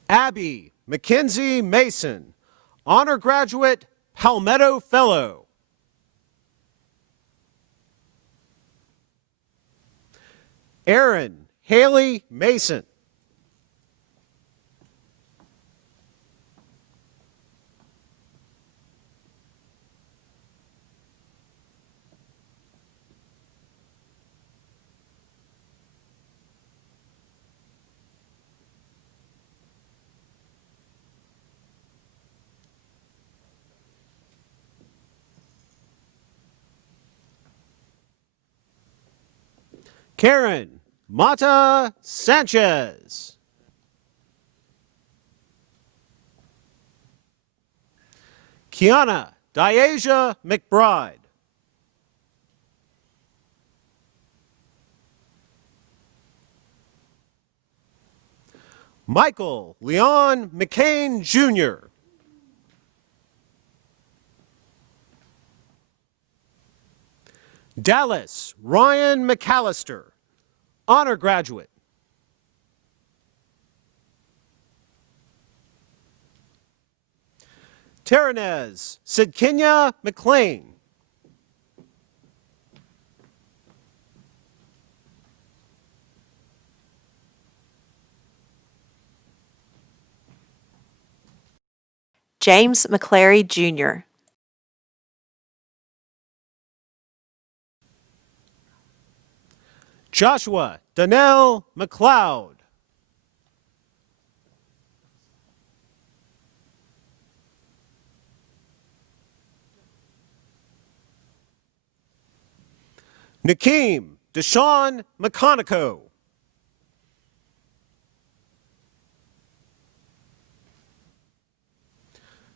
Abby Mackenzie Mason, honor graduate, Palmetto Fellow. Erin Haley Mason. Karen Mata Sanchez. Kiana Diasia McBride. Michael Leon McCain Jr. Dallas Ryan McAllister, honor graduate. Teranez Sidkenya McLean. James McClary Jr. Joshua Donnell McLeod. Nakeem Deshaun McConico.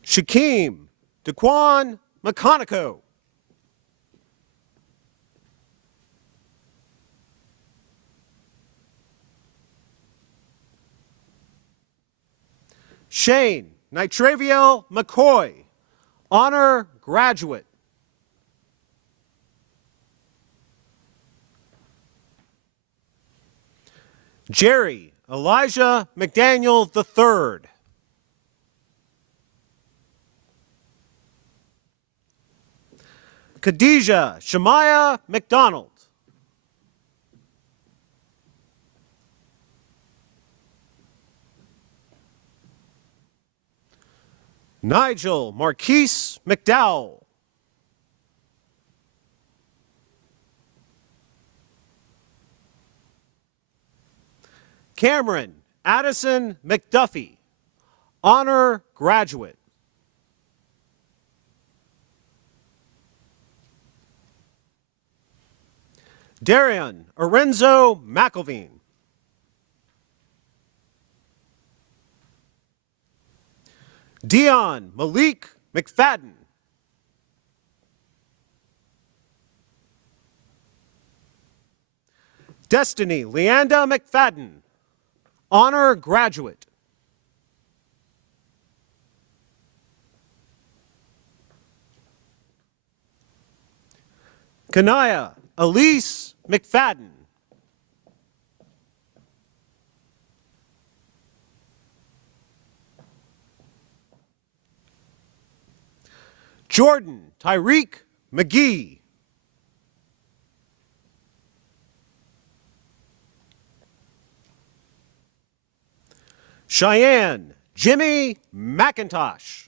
Shakeem Daquan McConico. Shane Nitraviel McCoy, honor graduate. Jerry Elijah McDaniel III. Khadijah Shemaiah McDonald. Nigel Marquise McDowell. Cameron Addison McDuffie, honor graduate. Darian Arenzo McElveen. Dion Malik McFadden. Destiny Leanda McFadden, honor graduate. Kanaya Elise McFadden. Jordan Tyreek McGee. Cheyenne Jimmy McIntosh.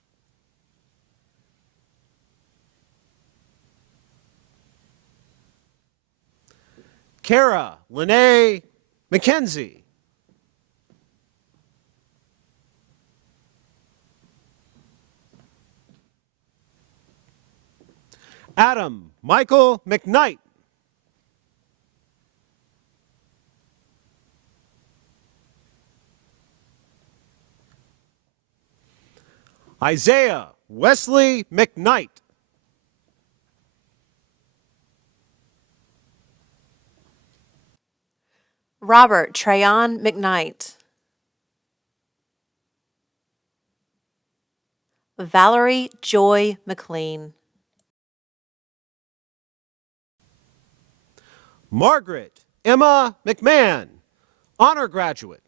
Kara Lene McKenzie. Adam Michael McKnight. Isaiah Wesley McKnight. Robert Trayon McKnight. Valerie Joy McLean. Margaret Emma McMahon, honor graduate.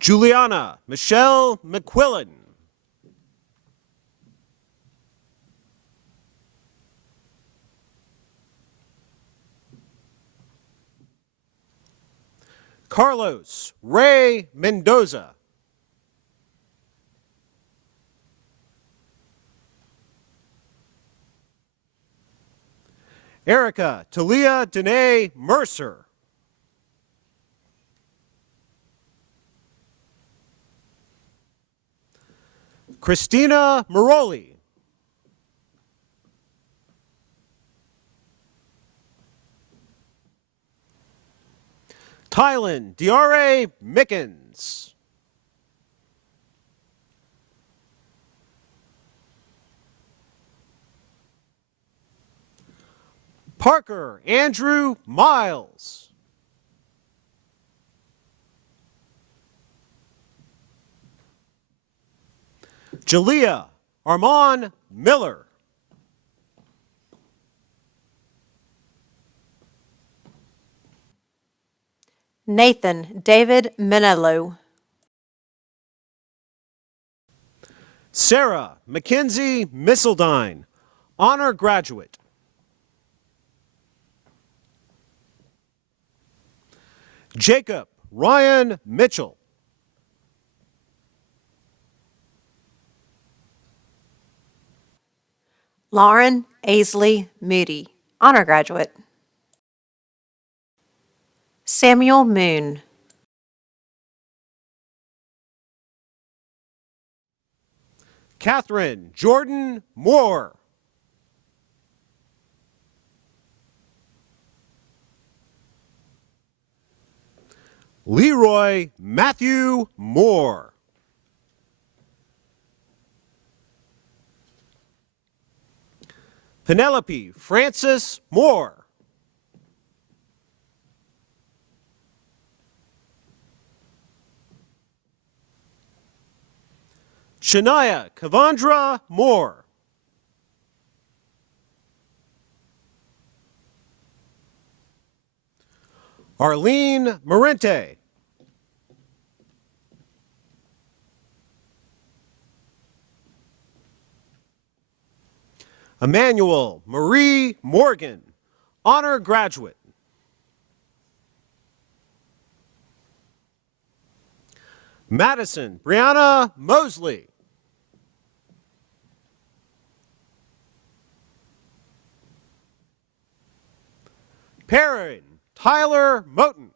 Juliana Michelle McQuillan. Carlos Ray Mendoza. Erica Talia Danae Mercer. Christina Maroli. Tylen Diare Mickens. Parker Andrew Miles. Jalea Armand Miller. Nathan David Menelo. Sarah Mackenzie Missildine, honor graduate. Jacob Ryan Mitchell. Lauren Aisley Moody, honor graduate. Samuel Moon. Catherine Jordan Moore. Leroy Matthew Moore. Penelope Francis Moore. Shania Kavandra Moore. Arlene Marente. Emmanuel Marie Morgan, honor graduate. Madison Brianna Mosley. Perrin Tyler Moten.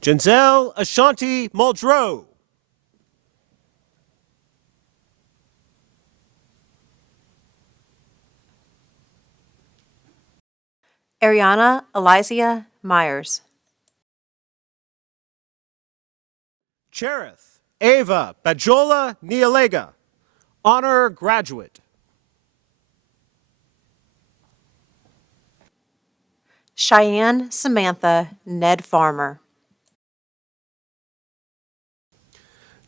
Giselle Ashanti Muldrow. Ariana Elysia Myers. Cherith Ava Bajola Nialega, honor graduate. Cheyenne Samantha Ned Farmer.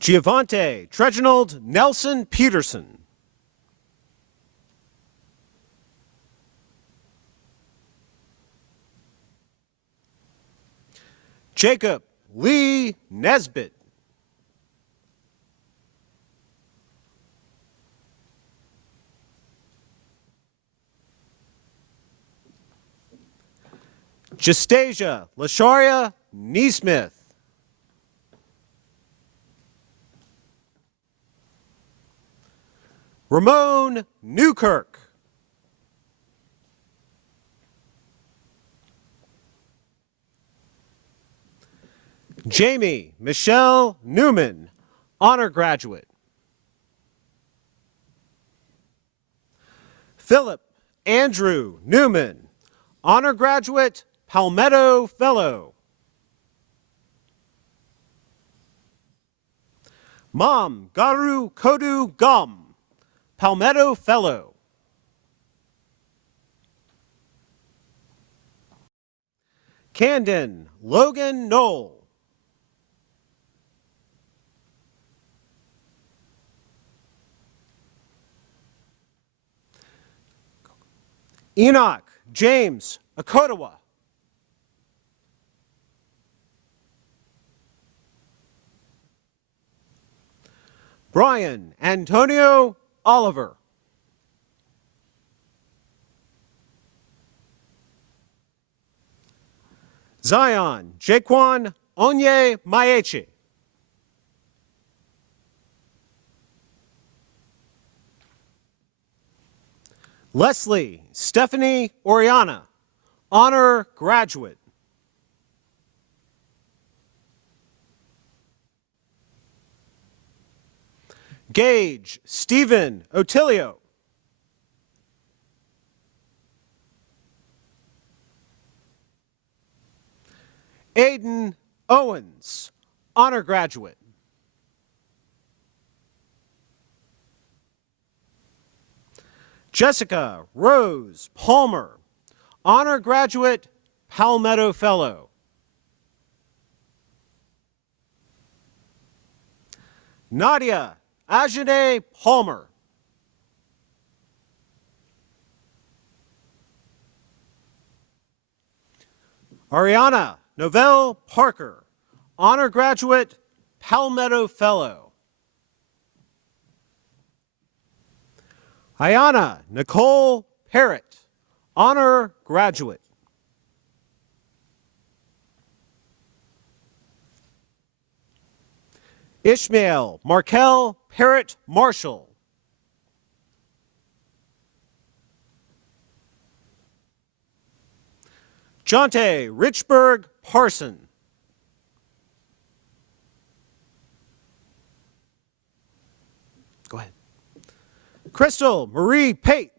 Giovante Treginald Nelson Peterson. Jacob Lee Nesbitt. Justasia Lasharia Neesmith. Ramon Newkirk. Jamie Michelle Newman, honor graduate. Philip Andrew Newman, honor graduate, Palmetto Fellow. Mam Garu Kodu Gum, Palmetto Fellow. Camden Logan Knoll. Enoch James Akotawa. Brian Antonio Oliver. Zion Jaquan Onye Maechi. Leslie Stephanie Oriana, honor graduate. Gage Stephen Otilio. Aiden Owens, honor graduate. Jessica Rose Palmer, honor graduate, Palmetto Fellow. Nadia Ajane Palmer. Ariana Novell Parker, honor graduate, Palmetto Fellow. Ayana Nicole Parrott, honor graduate. Ishmael Markel Parrott Marshall. Jonte Richburg Parson. Go ahead. Crystal Marie Pate.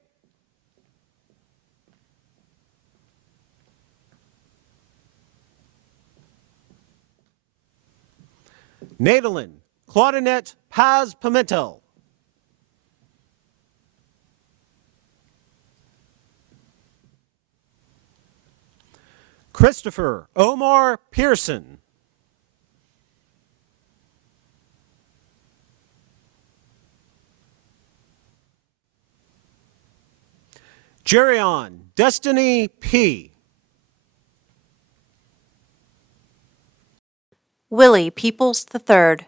Nadalyn Claudinette Paz Pimentel. Christopher Omar Pearson. Jerion Destiny P. Willie Peoples III.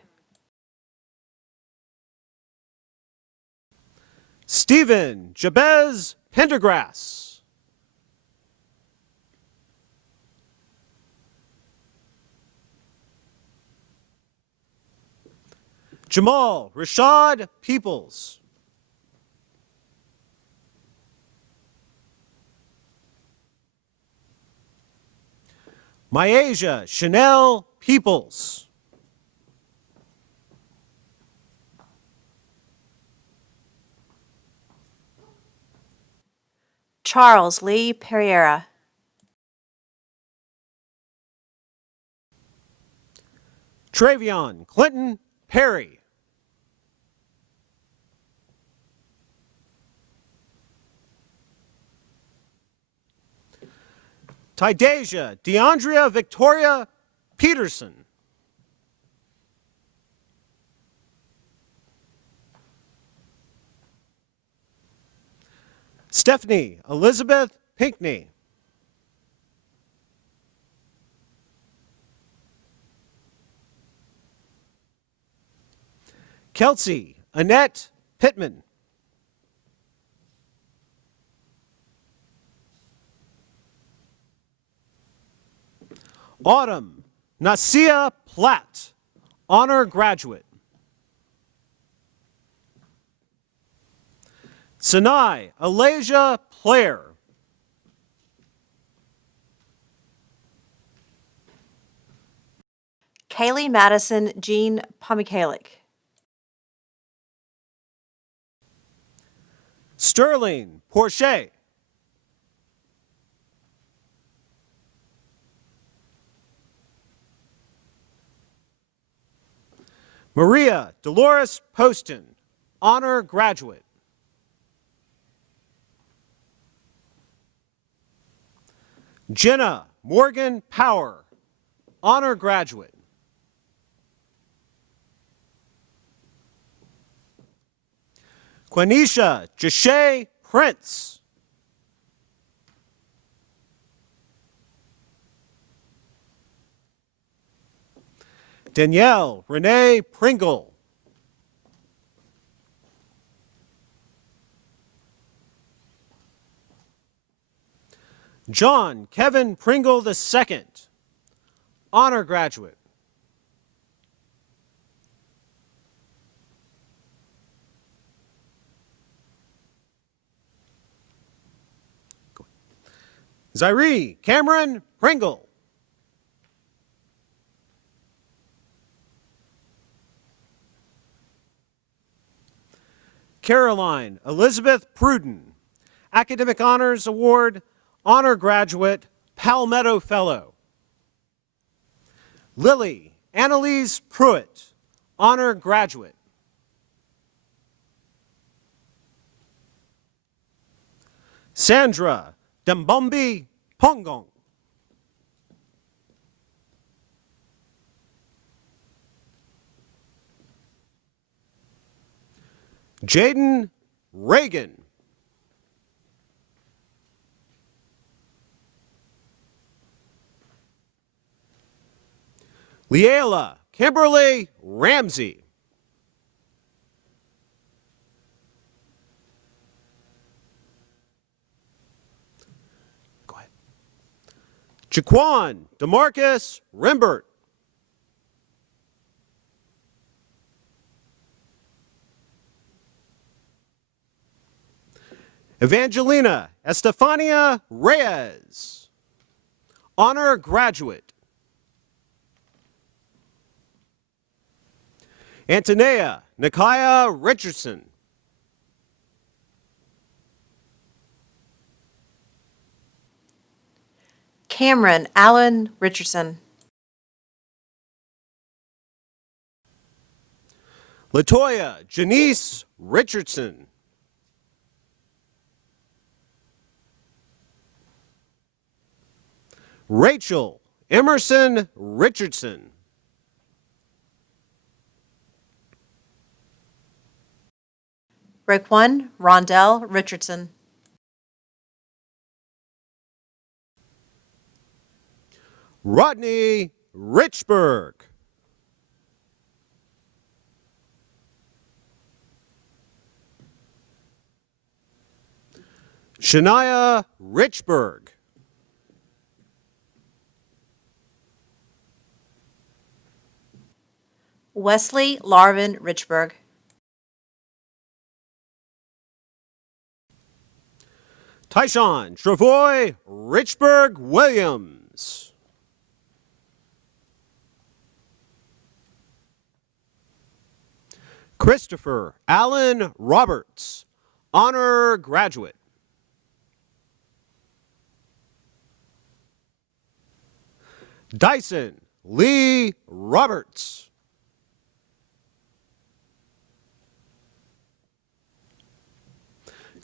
Stephen Jabez Pendergrass. Jamal Rashad Peoples. Myasia Chanel Peoples. Charles Lee Pereira. Travion Clinton Perry. Tydasia DeAndrea Victoria Peterson. Stephanie Elizabeth Pinkney. Kelsey Annette Pittman. Autumn Nasia Platt, honor graduate. Sinai Alasia Player. Kaylee Madison Jean Pomikalik. Sterling Porche. Maria Dolores Poston, honor graduate. Jenna Morgan Power, honor graduate. Quenisha Jashay Prince. Danielle Renee Pringle. John Kevin Pringle II, honor graduate. Zaire Cameron Pringle. Caroline Elizabeth Pruden, Academic Honors Award, Honor Graduate, Palmetto Fellow. Lily Annalise Pruitt, Honor Graduate. Sandra Dembombi Pongong. Jaden Reagan. Leela Kimberly Ramsey. Go ahead. Jaquan DeMarcus Rimbert. Evangelina Estefania Reyes, Honor Graduate. Antonea Nikaya Richardson. Cameron Allen Richardson. Latoya Janice Richardson. Rachel Emerson Richardson. Raekwon Rondell Richardson. Rodney Richburg. Shania Richburg. Wesley Larvin Richburg. Tyshawn Travoy Richburg Williams. Christopher Allen Roberts, Honor Graduate. Dyson Lee Roberts.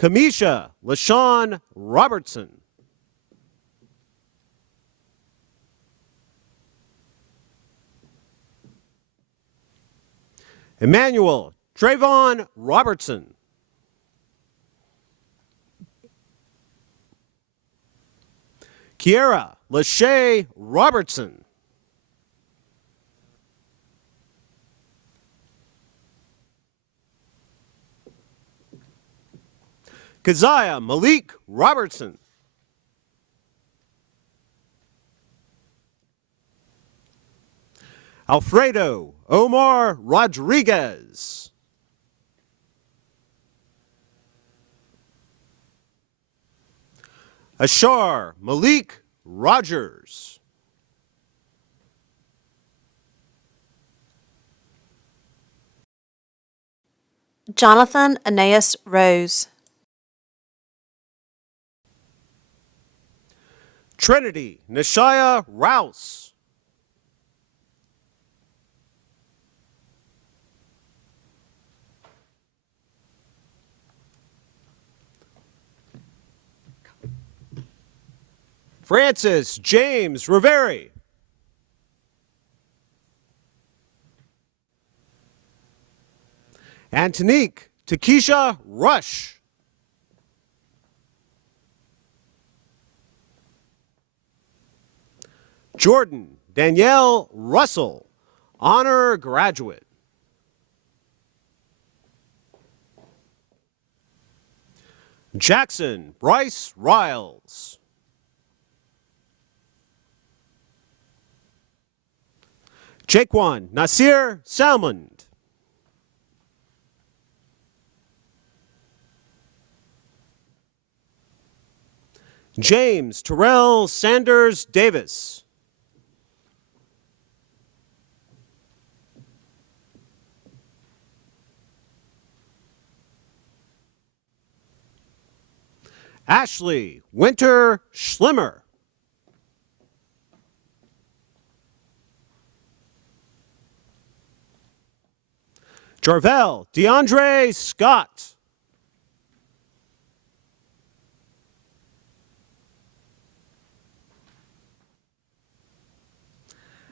Kamisha LaShawn Robertson. Emmanuel Trayvon Robertson. Kiera Lachey Robertson. Keziah Malik Robertson. Alfredo Omar Rodriguez. Ashar Malik Rogers. Jonathan Aeneas Rose. Trinity Nishaya Rouse. Francis James Riveri. Antonique Takesha Rush. Jordan Danielle Russell, Honor Graduate. Jackson Bryce Riles. Jaquan Nasir Salmond. James Terrell Sanders Davis. Ashley Winter Schlimmer. Jarvel DeAndre Scott.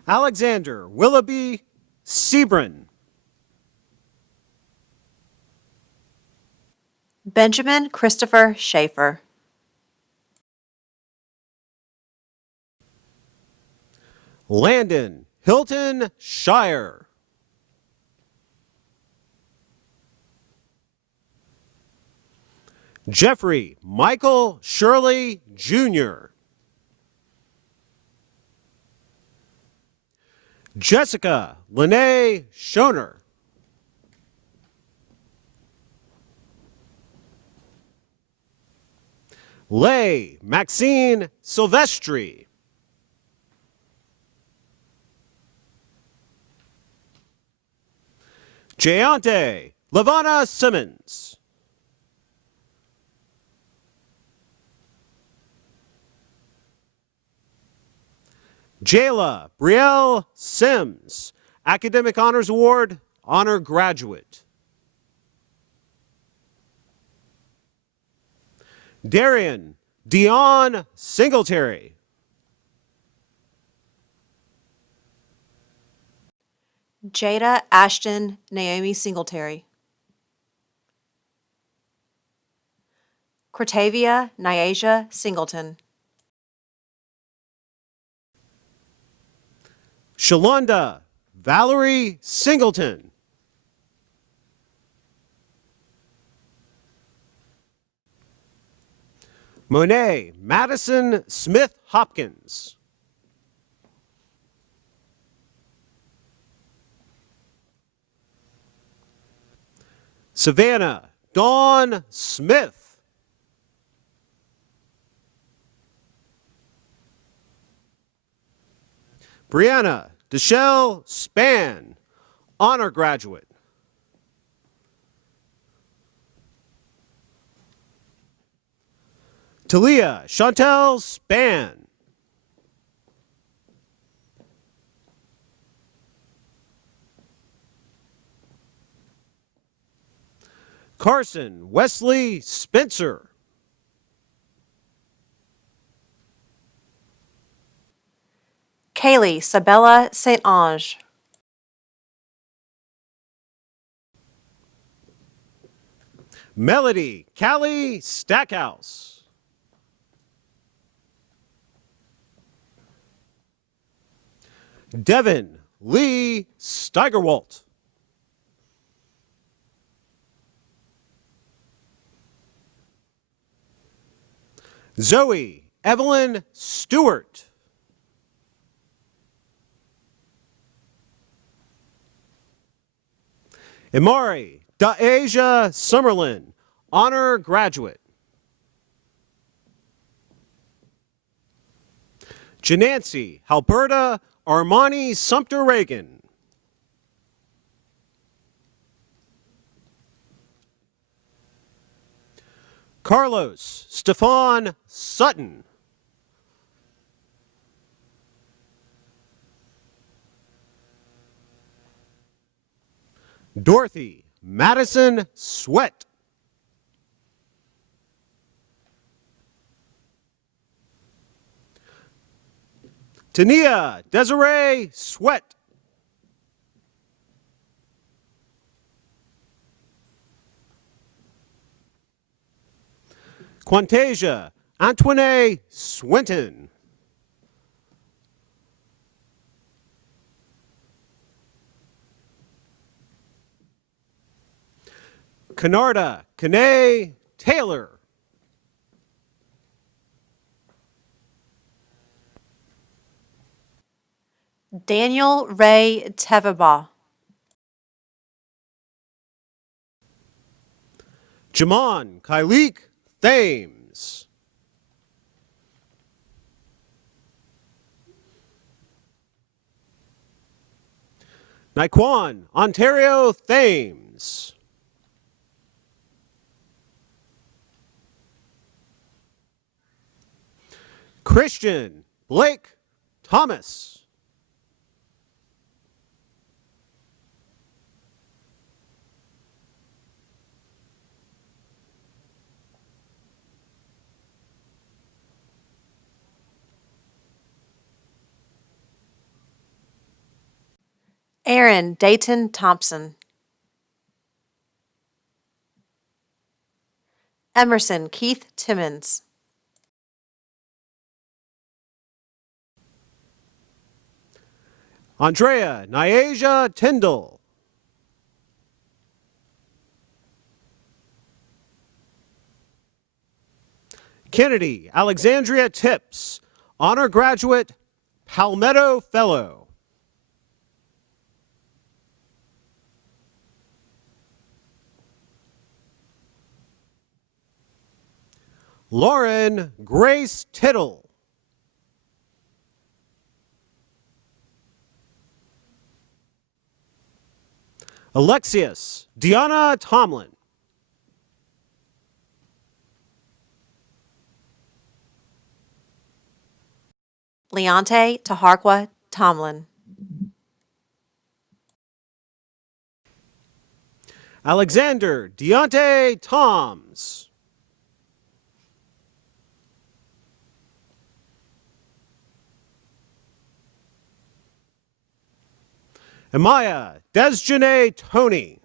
Alexander Willoughby Sebron. Benjamin Christopher Schaefer. Landon Hilton Shire. Jeffrey Michael Shirley Jr. Jessica Lene Schoner. Lay Maxine Silvestri. Jayante Lavana Simmons. Jayla Brielle Sims, Academic Honors Award, Honor Graduate. Darian Dion Singletary. Jada Ashton Naomi Singletary. Cortavia Nyasia Singleton. Shalonda Valerie Singleton. Monet Madison Smith Hopkins. Savannah Dawn Smith. Brianna Deshelle Span, Honor Graduate. Talia Chantel Span. Carson Wesley Spencer. Kaylee Sabella St. Ange. Melody Callie Stackhouse. Devin Lee Steigerwalt. Zoe Evelyn Stewart. Imari Daeja Summerlin, Honor Graduate. Janancy Alberta Armani Sumter Reagan. Carlos Stefan Sutton. Dorothy Madison Sweat. Tania Desiree Sweat. Quantasia Antoine Swinton. Canarda Kane Taylor. Daniel Ray Tevabaugh. Jamon Kyleek Thames. Naquan Ontario Thames. Christian Blake Thomas. Aaron Dayton Thompson. Emerson Keith Timmons. Andrea Nyasia Tyndall. Kennedy Alexandria Tips, Honor Graduate, Palmetto Fellow. Lauren Grace Tittle. Alexius Deanna Tomlin. Leonte Taharqua Tomlin. Alexander Deontay Toms. Amaya Desjane Tony.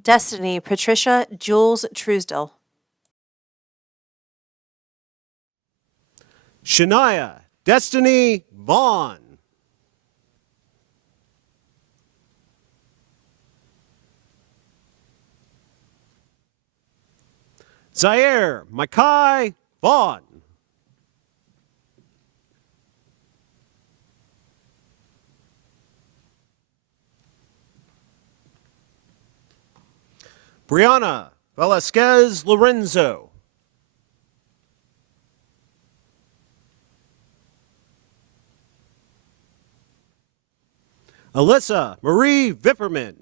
Destiny Patricia Jules Truesdell. Shania Destiny Vaughn. Zaire Makai Vaughn. Brianna Velasquez Lorenzo. Alyssa Marie Vipperman,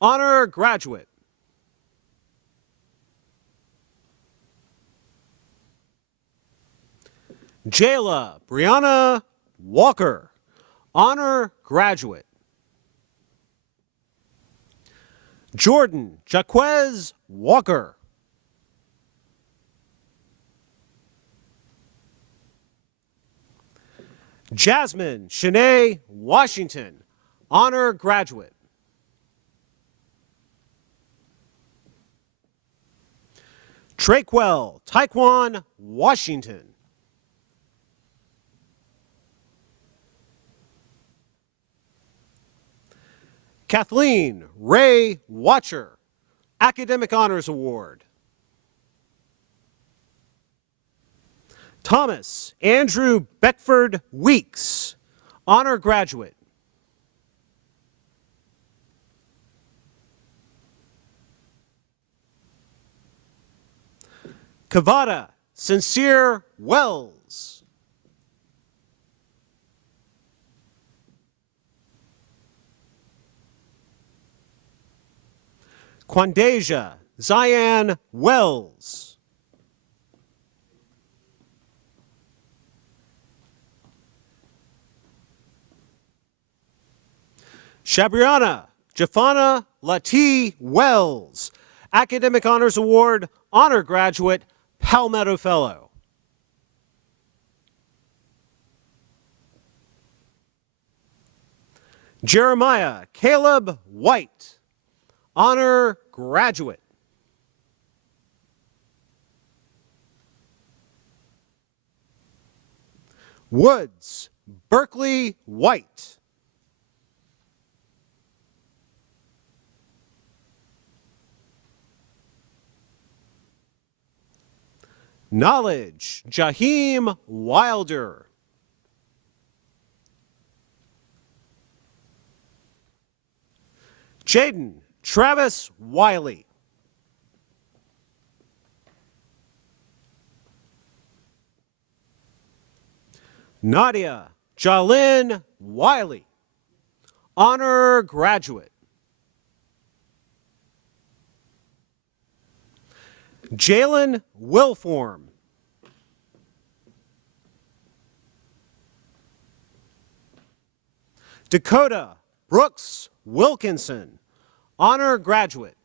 Honor Graduate. Jayla Brianna Walker, Honor Graduate. Jordan Jaquez Walker. Jasmine Shanae Washington, Honor Graduate. Traquel Taekwon Washington. Kathleen Ray Watcher, Academic Honors Award. Thomas Andrew Beckford Weeks, Honor Graduate. Kavada Sincere Wells. Quandasia Zion Wells. Shabriana Jafana Lati Wells, Academic Honors Award, Honor Graduate, Palmetto Fellow. Jeremiah Caleb White, Honor Graduate. Woods Berkeley White. Knowledge, Jaheim Wilder. Jaden Travis Wiley. Nadia Jalyn Wiley, honor graduate. Jalen Wilform. Dakota Brooks Wilkinson, honor graduate.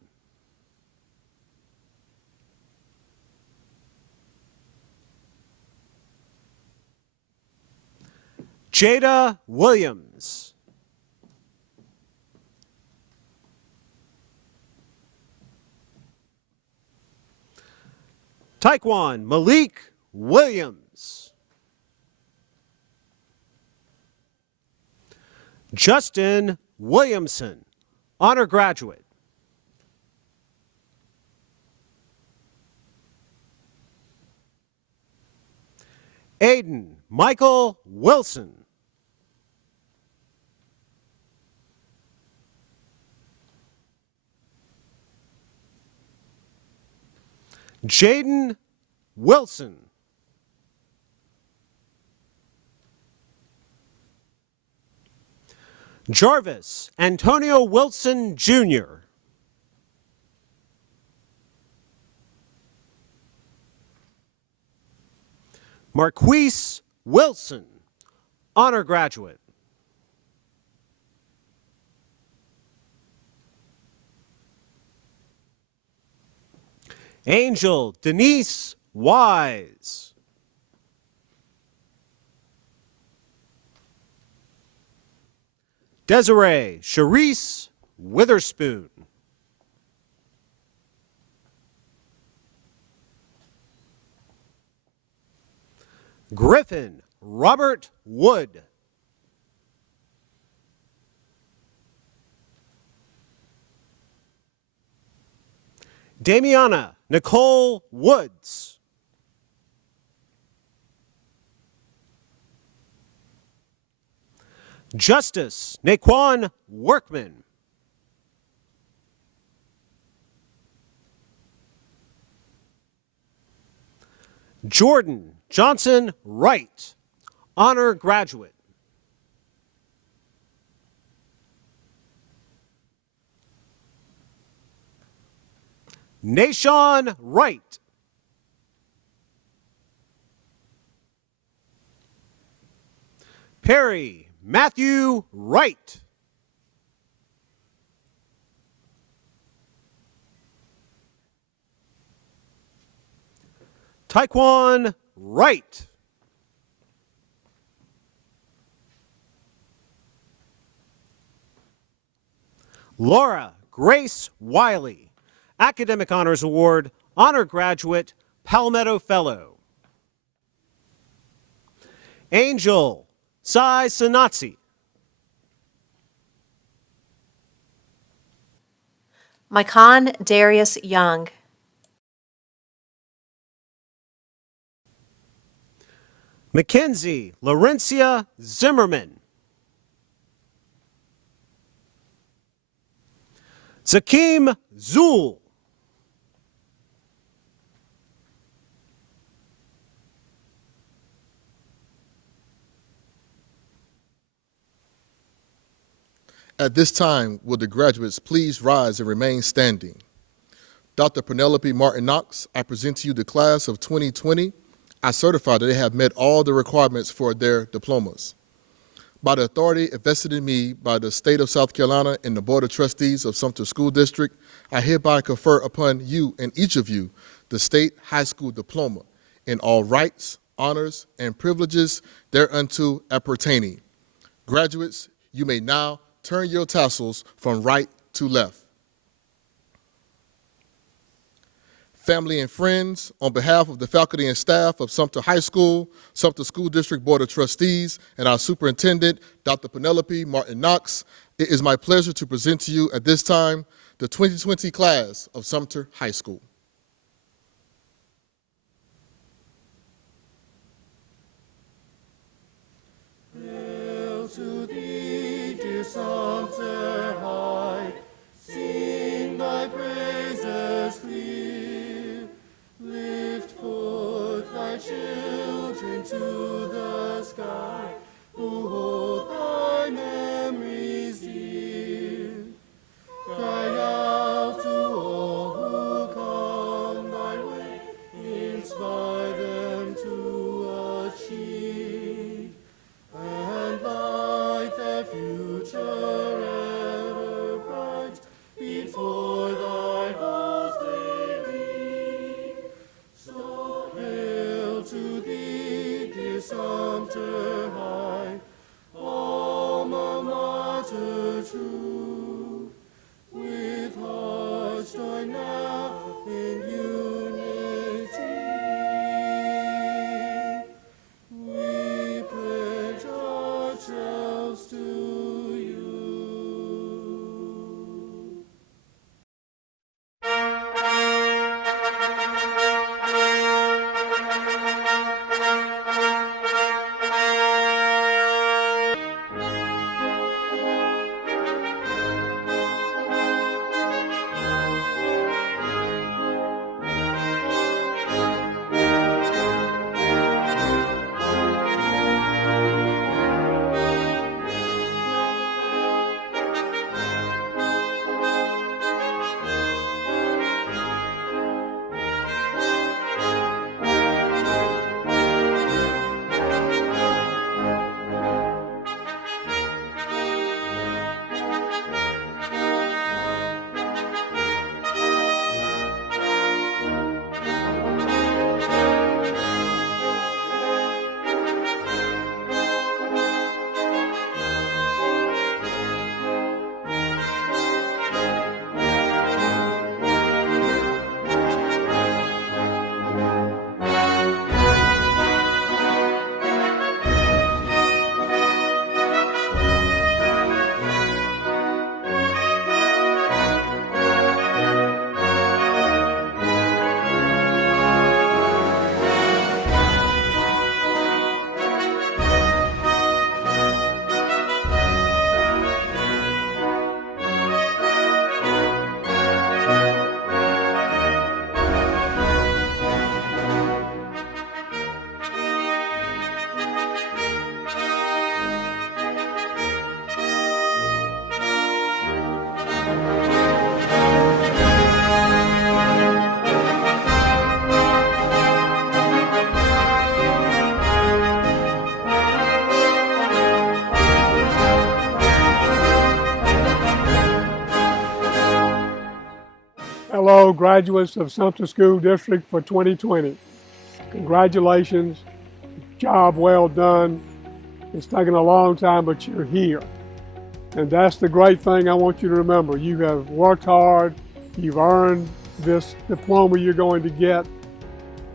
Jada Williams. Taekwon Malik Williams. Justin Williamson, honor graduate. Aiden Michael Wilson. Jaden Wilson. Jarvis Antonio Wilson, Jr. Marquise Wilson, honor graduate. Angel Denise Wise. Desiree Sharice Witherspoon. Griffin Robert Wood. Damiana Nicole Woods. Justice Naquan Workman. Jordan Johnson Wright, honor graduate. Nashawn Wright. Perry Matthew Wright. Taekwon Wright. Laura Grace Wiley, Academic Honors Award, honor graduate, Palmetto Fellow. Angel Sai Sanatsi. Mycon Darius Young. Mackenzie Laurencia Zimmerman. Zakim Zul. At this time, will the graduates please rise and remain standing? Dr. Penelope Martin Knox, I present to you the class of 2020. I certify that they have met all the requirements for their diplomas. By the authority invested in me by the state of South Carolina and the Board of Trustees of Sumter School District, I hereby confer upon you and each of you the state high school diploma in all rights, honors, and privileges thereunto appertaining. Graduates, you may now turn your tassels from right to left. Family and friends, on behalf of the faculty and staff of Sumter High School, Sumter School District Board of Trustees, and our superintendent, Dr. Penelope Martin Knox, it is my pleasure to present to you at this time the 2020 class of Sumter High School. children to the sky, who hold thy memories dear. Cry out to all who come thy way, inspire them to achieve, and light their future ever bright before thy halls they lead. So hail to thee, dear Sumter High, alma mater true, with hearts joined now in unity. We pledge ourselves to you. Hello, graduates of Sumter School District for 2020. Congratulations, job well done. It's taken a long time, but you're here. And that's the great thing I want you to remember. You have worked hard, you've earned this diploma you're going to get,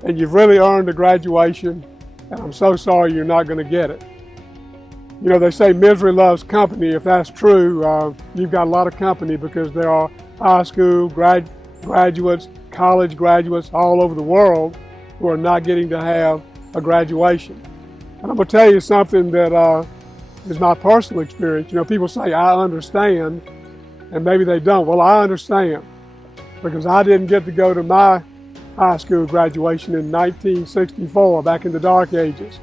and you've really earned a graduation, and I'm so sorry you're not going to get it. You know, they say misery loves company. If that's true, you've got a lot of company because there are high school graduates, college graduates all over the world who are not getting to have a graduation. And I'm going to tell you something that is my personal experience. You know, people say, I understand, and maybe they don't. Well, I understand because I didn't get to go to my high school graduation in 1964, back in the dark ages.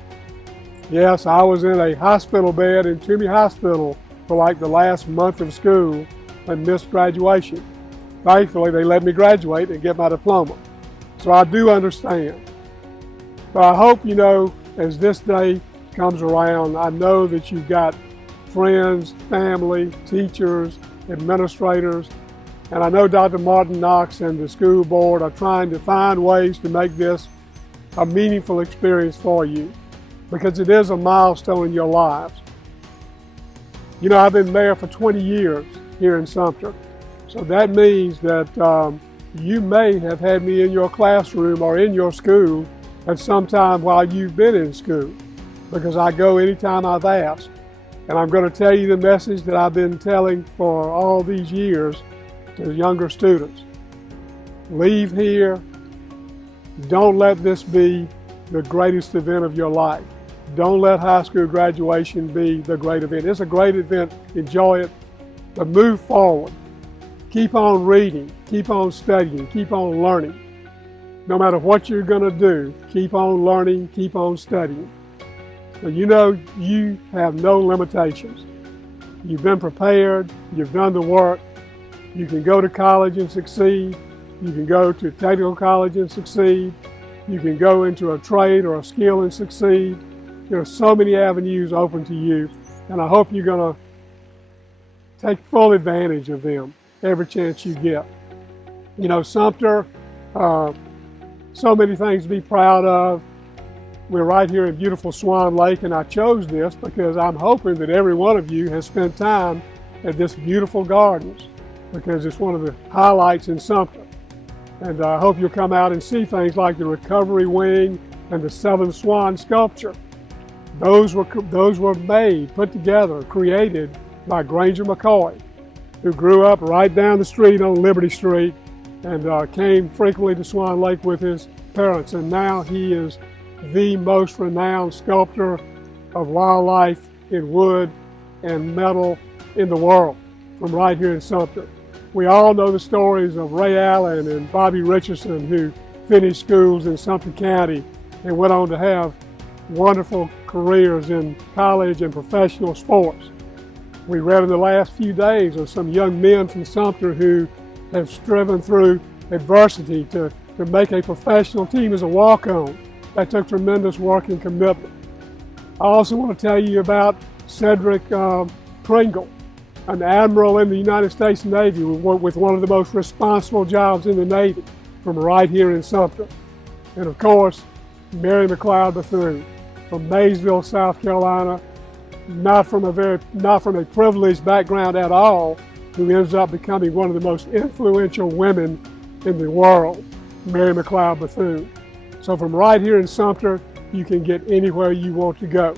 Yes, I was in a hospital bed in Toomey Hospital for like the last month of school and missed graduation. Thankfully, they let me graduate and get my diploma. So I do understand. But I hope, you know, as this day comes around, I know that you've got friends, family, teachers, administrators, and I know Dr. Martin Knox and the school board are trying to find ways to make this a meaningful experience for you, because it is a milestone in your lives. You know, I've been mayor for 20 years here in Sumter, so that means that you may have had me in your classroom or in your school at some time while you've been in school, because I go anytime I've asked. And I'm going to tell you the message that I've been telling for all these years to younger students. Leave here. Don't let this be the greatest event of your life. Don't let high school graduation be the great event. It's a great event. Enjoy it, but move forward. Keep on reading. Keep on studying. Keep on learning. no matter what you're going to do, keep on learning, keep on studying. So you know you have no limitations. You've been prepared, you've done the work. You can go to college and succeed. You can go to technical college and succeed. You can go into a trade or a skill and succeed. There are so many avenues open to you, and I hope you're going to take full advantage of them every chance you get. You know, Sumter, so many things to be proud of. We're right here in beautiful Swan Lake, and I chose this because I'm hoping that every one of you has spent time at this beautiful gardens, because it's one of the highlights in Sumter. And I hope you'll come out and see things like the Recovery Wing and the Seven Swan sculpture. Those were made, put together, created by Granger McCoy, who grew up right down the street on Liberty Street and came frequently to Swan Lake with his parents. And now he is the most renowned sculptor of wildlife in wood and metal in the world, from right here in Sumter. We all know the stories of Ray Allen and Bobby Richardson, who finished schools in Sumter County and went on to have wonderful careers in college and professional sports. We read in the last few days of some young men from Sumter who have striven through adversity to make a professional team as a walk-on. That took tremendous work and commitment. I also want to tell you about Cedric Pringle, an admiral in the United States Navy with one of the most responsible jobs in the Navy, from right here in Sumter. And of course, Mary McLeod Bethune from Maysville, South Carolina, not from a privileged background at all, who ends up becoming one of the most influential women in the world, Mary McLeod Bethune. So from right here in Sumter, you can get anywhere you want to go.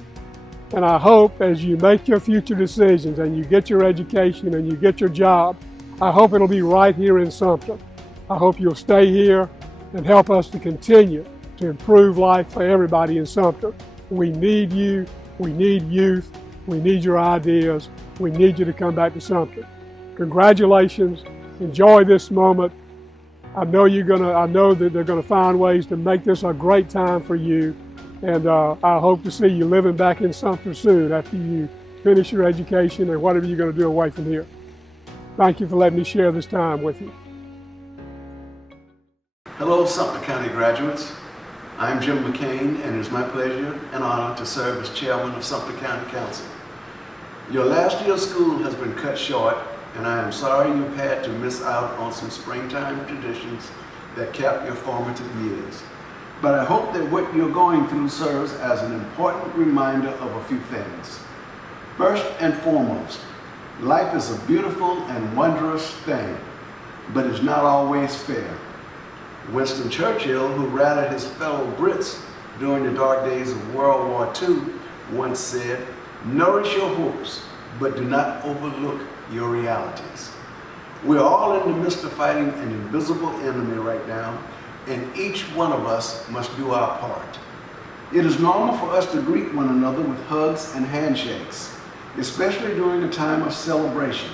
And I hope as you make your future decisions and you get your education and you get your job, I hope it'll be right here in Sumter. I hope you'll stay here and help us to continue to improve life for everybody in Sumter. We need you, we need youth, we need your ideas, we need you to come back to Sumter. Congratulations, enjoy this moment. I know that they're gonna find ways to make this a great time for you, and I hope to see you living back in Sumter soon after you finish your education and whatever you're gonna do away from here. Thank you for letting me share this time with you. Hello, Sumter County graduates. I'm Jim McCain, and it is my pleasure and honor to serve as chairman of Sumter County Council. Your last year of school has been cut short, and I am sorry you've had to miss out on some springtime traditions that capped your formative years. But I hope that what you're going through serves as an important reminder of a few things. First and foremost, life is a beautiful and wondrous thing, but it's not always fair. Winston Churchill, who rallied his fellow Brits during the dark days of World War II, once said, "Nourish your hopes, but do not overlook your realities." We're all in the midst of fighting an invisible enemy right now, and each one of us must do our part. It is normal for us to greet one another with hugs and handshakes, especially during a time of celebration,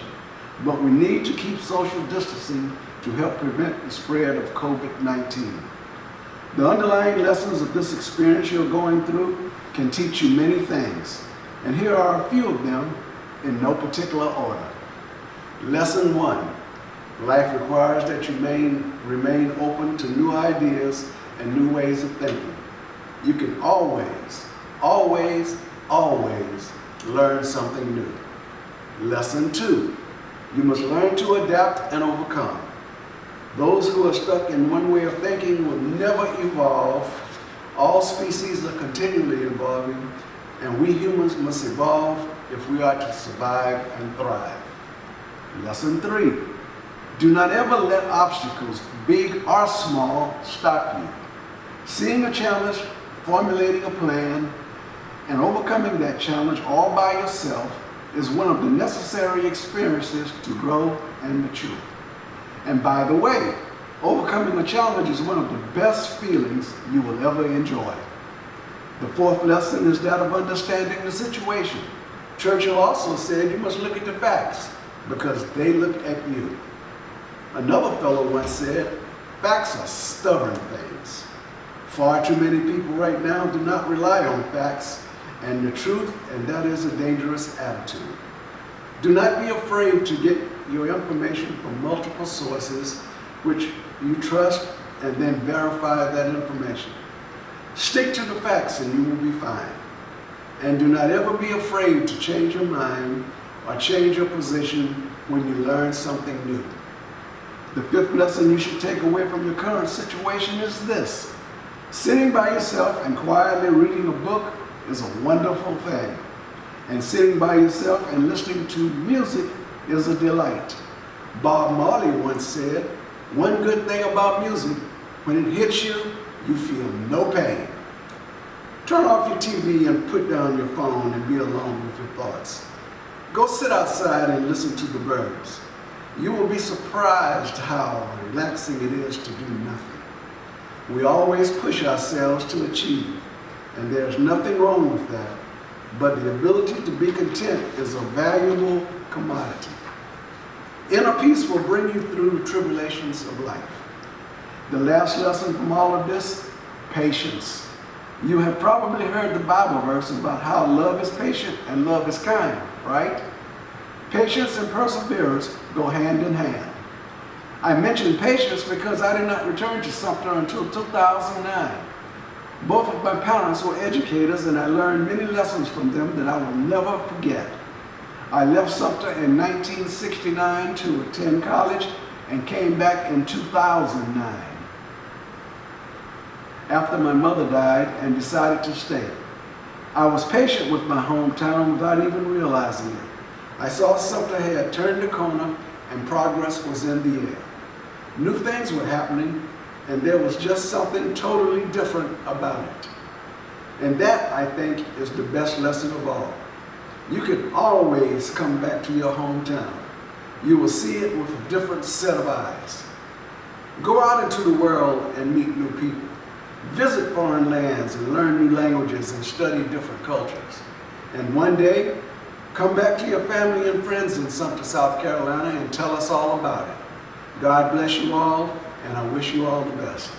but we need to keep social distancing to help prevent the spread of COVID-19. The underlying lessons of this experience you're going through can teach you many things, and here are a few of them in no particular order. Lesson 1, life requires that you remain open to new ideas and new ways of thinking. You can always, always, always learn something new. Lesson 2, you must learn to adapt and overcome. Those who are stuck in one way of thinking will never evolve. All species are continually evolving, and we humans must evolve if we are to survive and thrive. Lesson 3, do not ever let obstacles, big or small, stop you. Seeing a challenge, formulating a plan, and overcoming that challenge all by yourself is one of the necessary experiences to grow and mature. And by the way, overcoming a challenge is one of the best feelings you will ever enjoy. The fourth lesson is that of understanding the situation. Churchill also said you must look at the facts because they look at you. Another fellow once said, Facts are stubborn things. Far too many people right now do not rely on facts and the truth, and that is a dangerous attitude. Do not be afraid to get your information from multiple sources which you trust and then verify that information. Stick to the facts and you will be fine. And do not ever be afraid to change your mind or change your position when you learn something new. The fifth lesson you should take away from your current situation is this: sitting by yourself and quietly reading a book is a wonderful thing. And sitting by yourself and listening to music is a delight. Bob Marley once said, "One good thing about music, when it hits you, you feel no pain." Turn off your TV and put down your phone and be alone with your thoughts. Go sit outside and listen to the birds. You will be surprised how relaxing it is to do nothing. We always push ourselves to achieve, and there's nothing wrong with that, but the ability to be content is a valuable commodity. Inner peace will bring you through the tribulations of life. The last lesson from all of this: patience. You have probably heard the Bible verse about how love is patient and love is kind, right? Patience and perseverance go hand in hand. I mentioned patience because I did not return to Sumter until 2009. Both of my parents were educators, and I learned many lessons from them that I will never forget. I left Sumter in 1969 to attend college and came back in 2009 after my mother died and decided to stay. I was patient with my hometown without even realizing it. I saw Sumter had turned the corner and progress was in the air. New things were happening, and there was just something totally different about it. And that, I think, is the best lesson of all. You can always come back to your hometown. You will see it with a different set of eyes. Go out into the world and meet new people. Visit foreign lands and learn new languages and study different cultures. And one day, come back to your family and friends in Sumter, South Carolina, and tell us all about it. God bless you all, and I wish you all the best.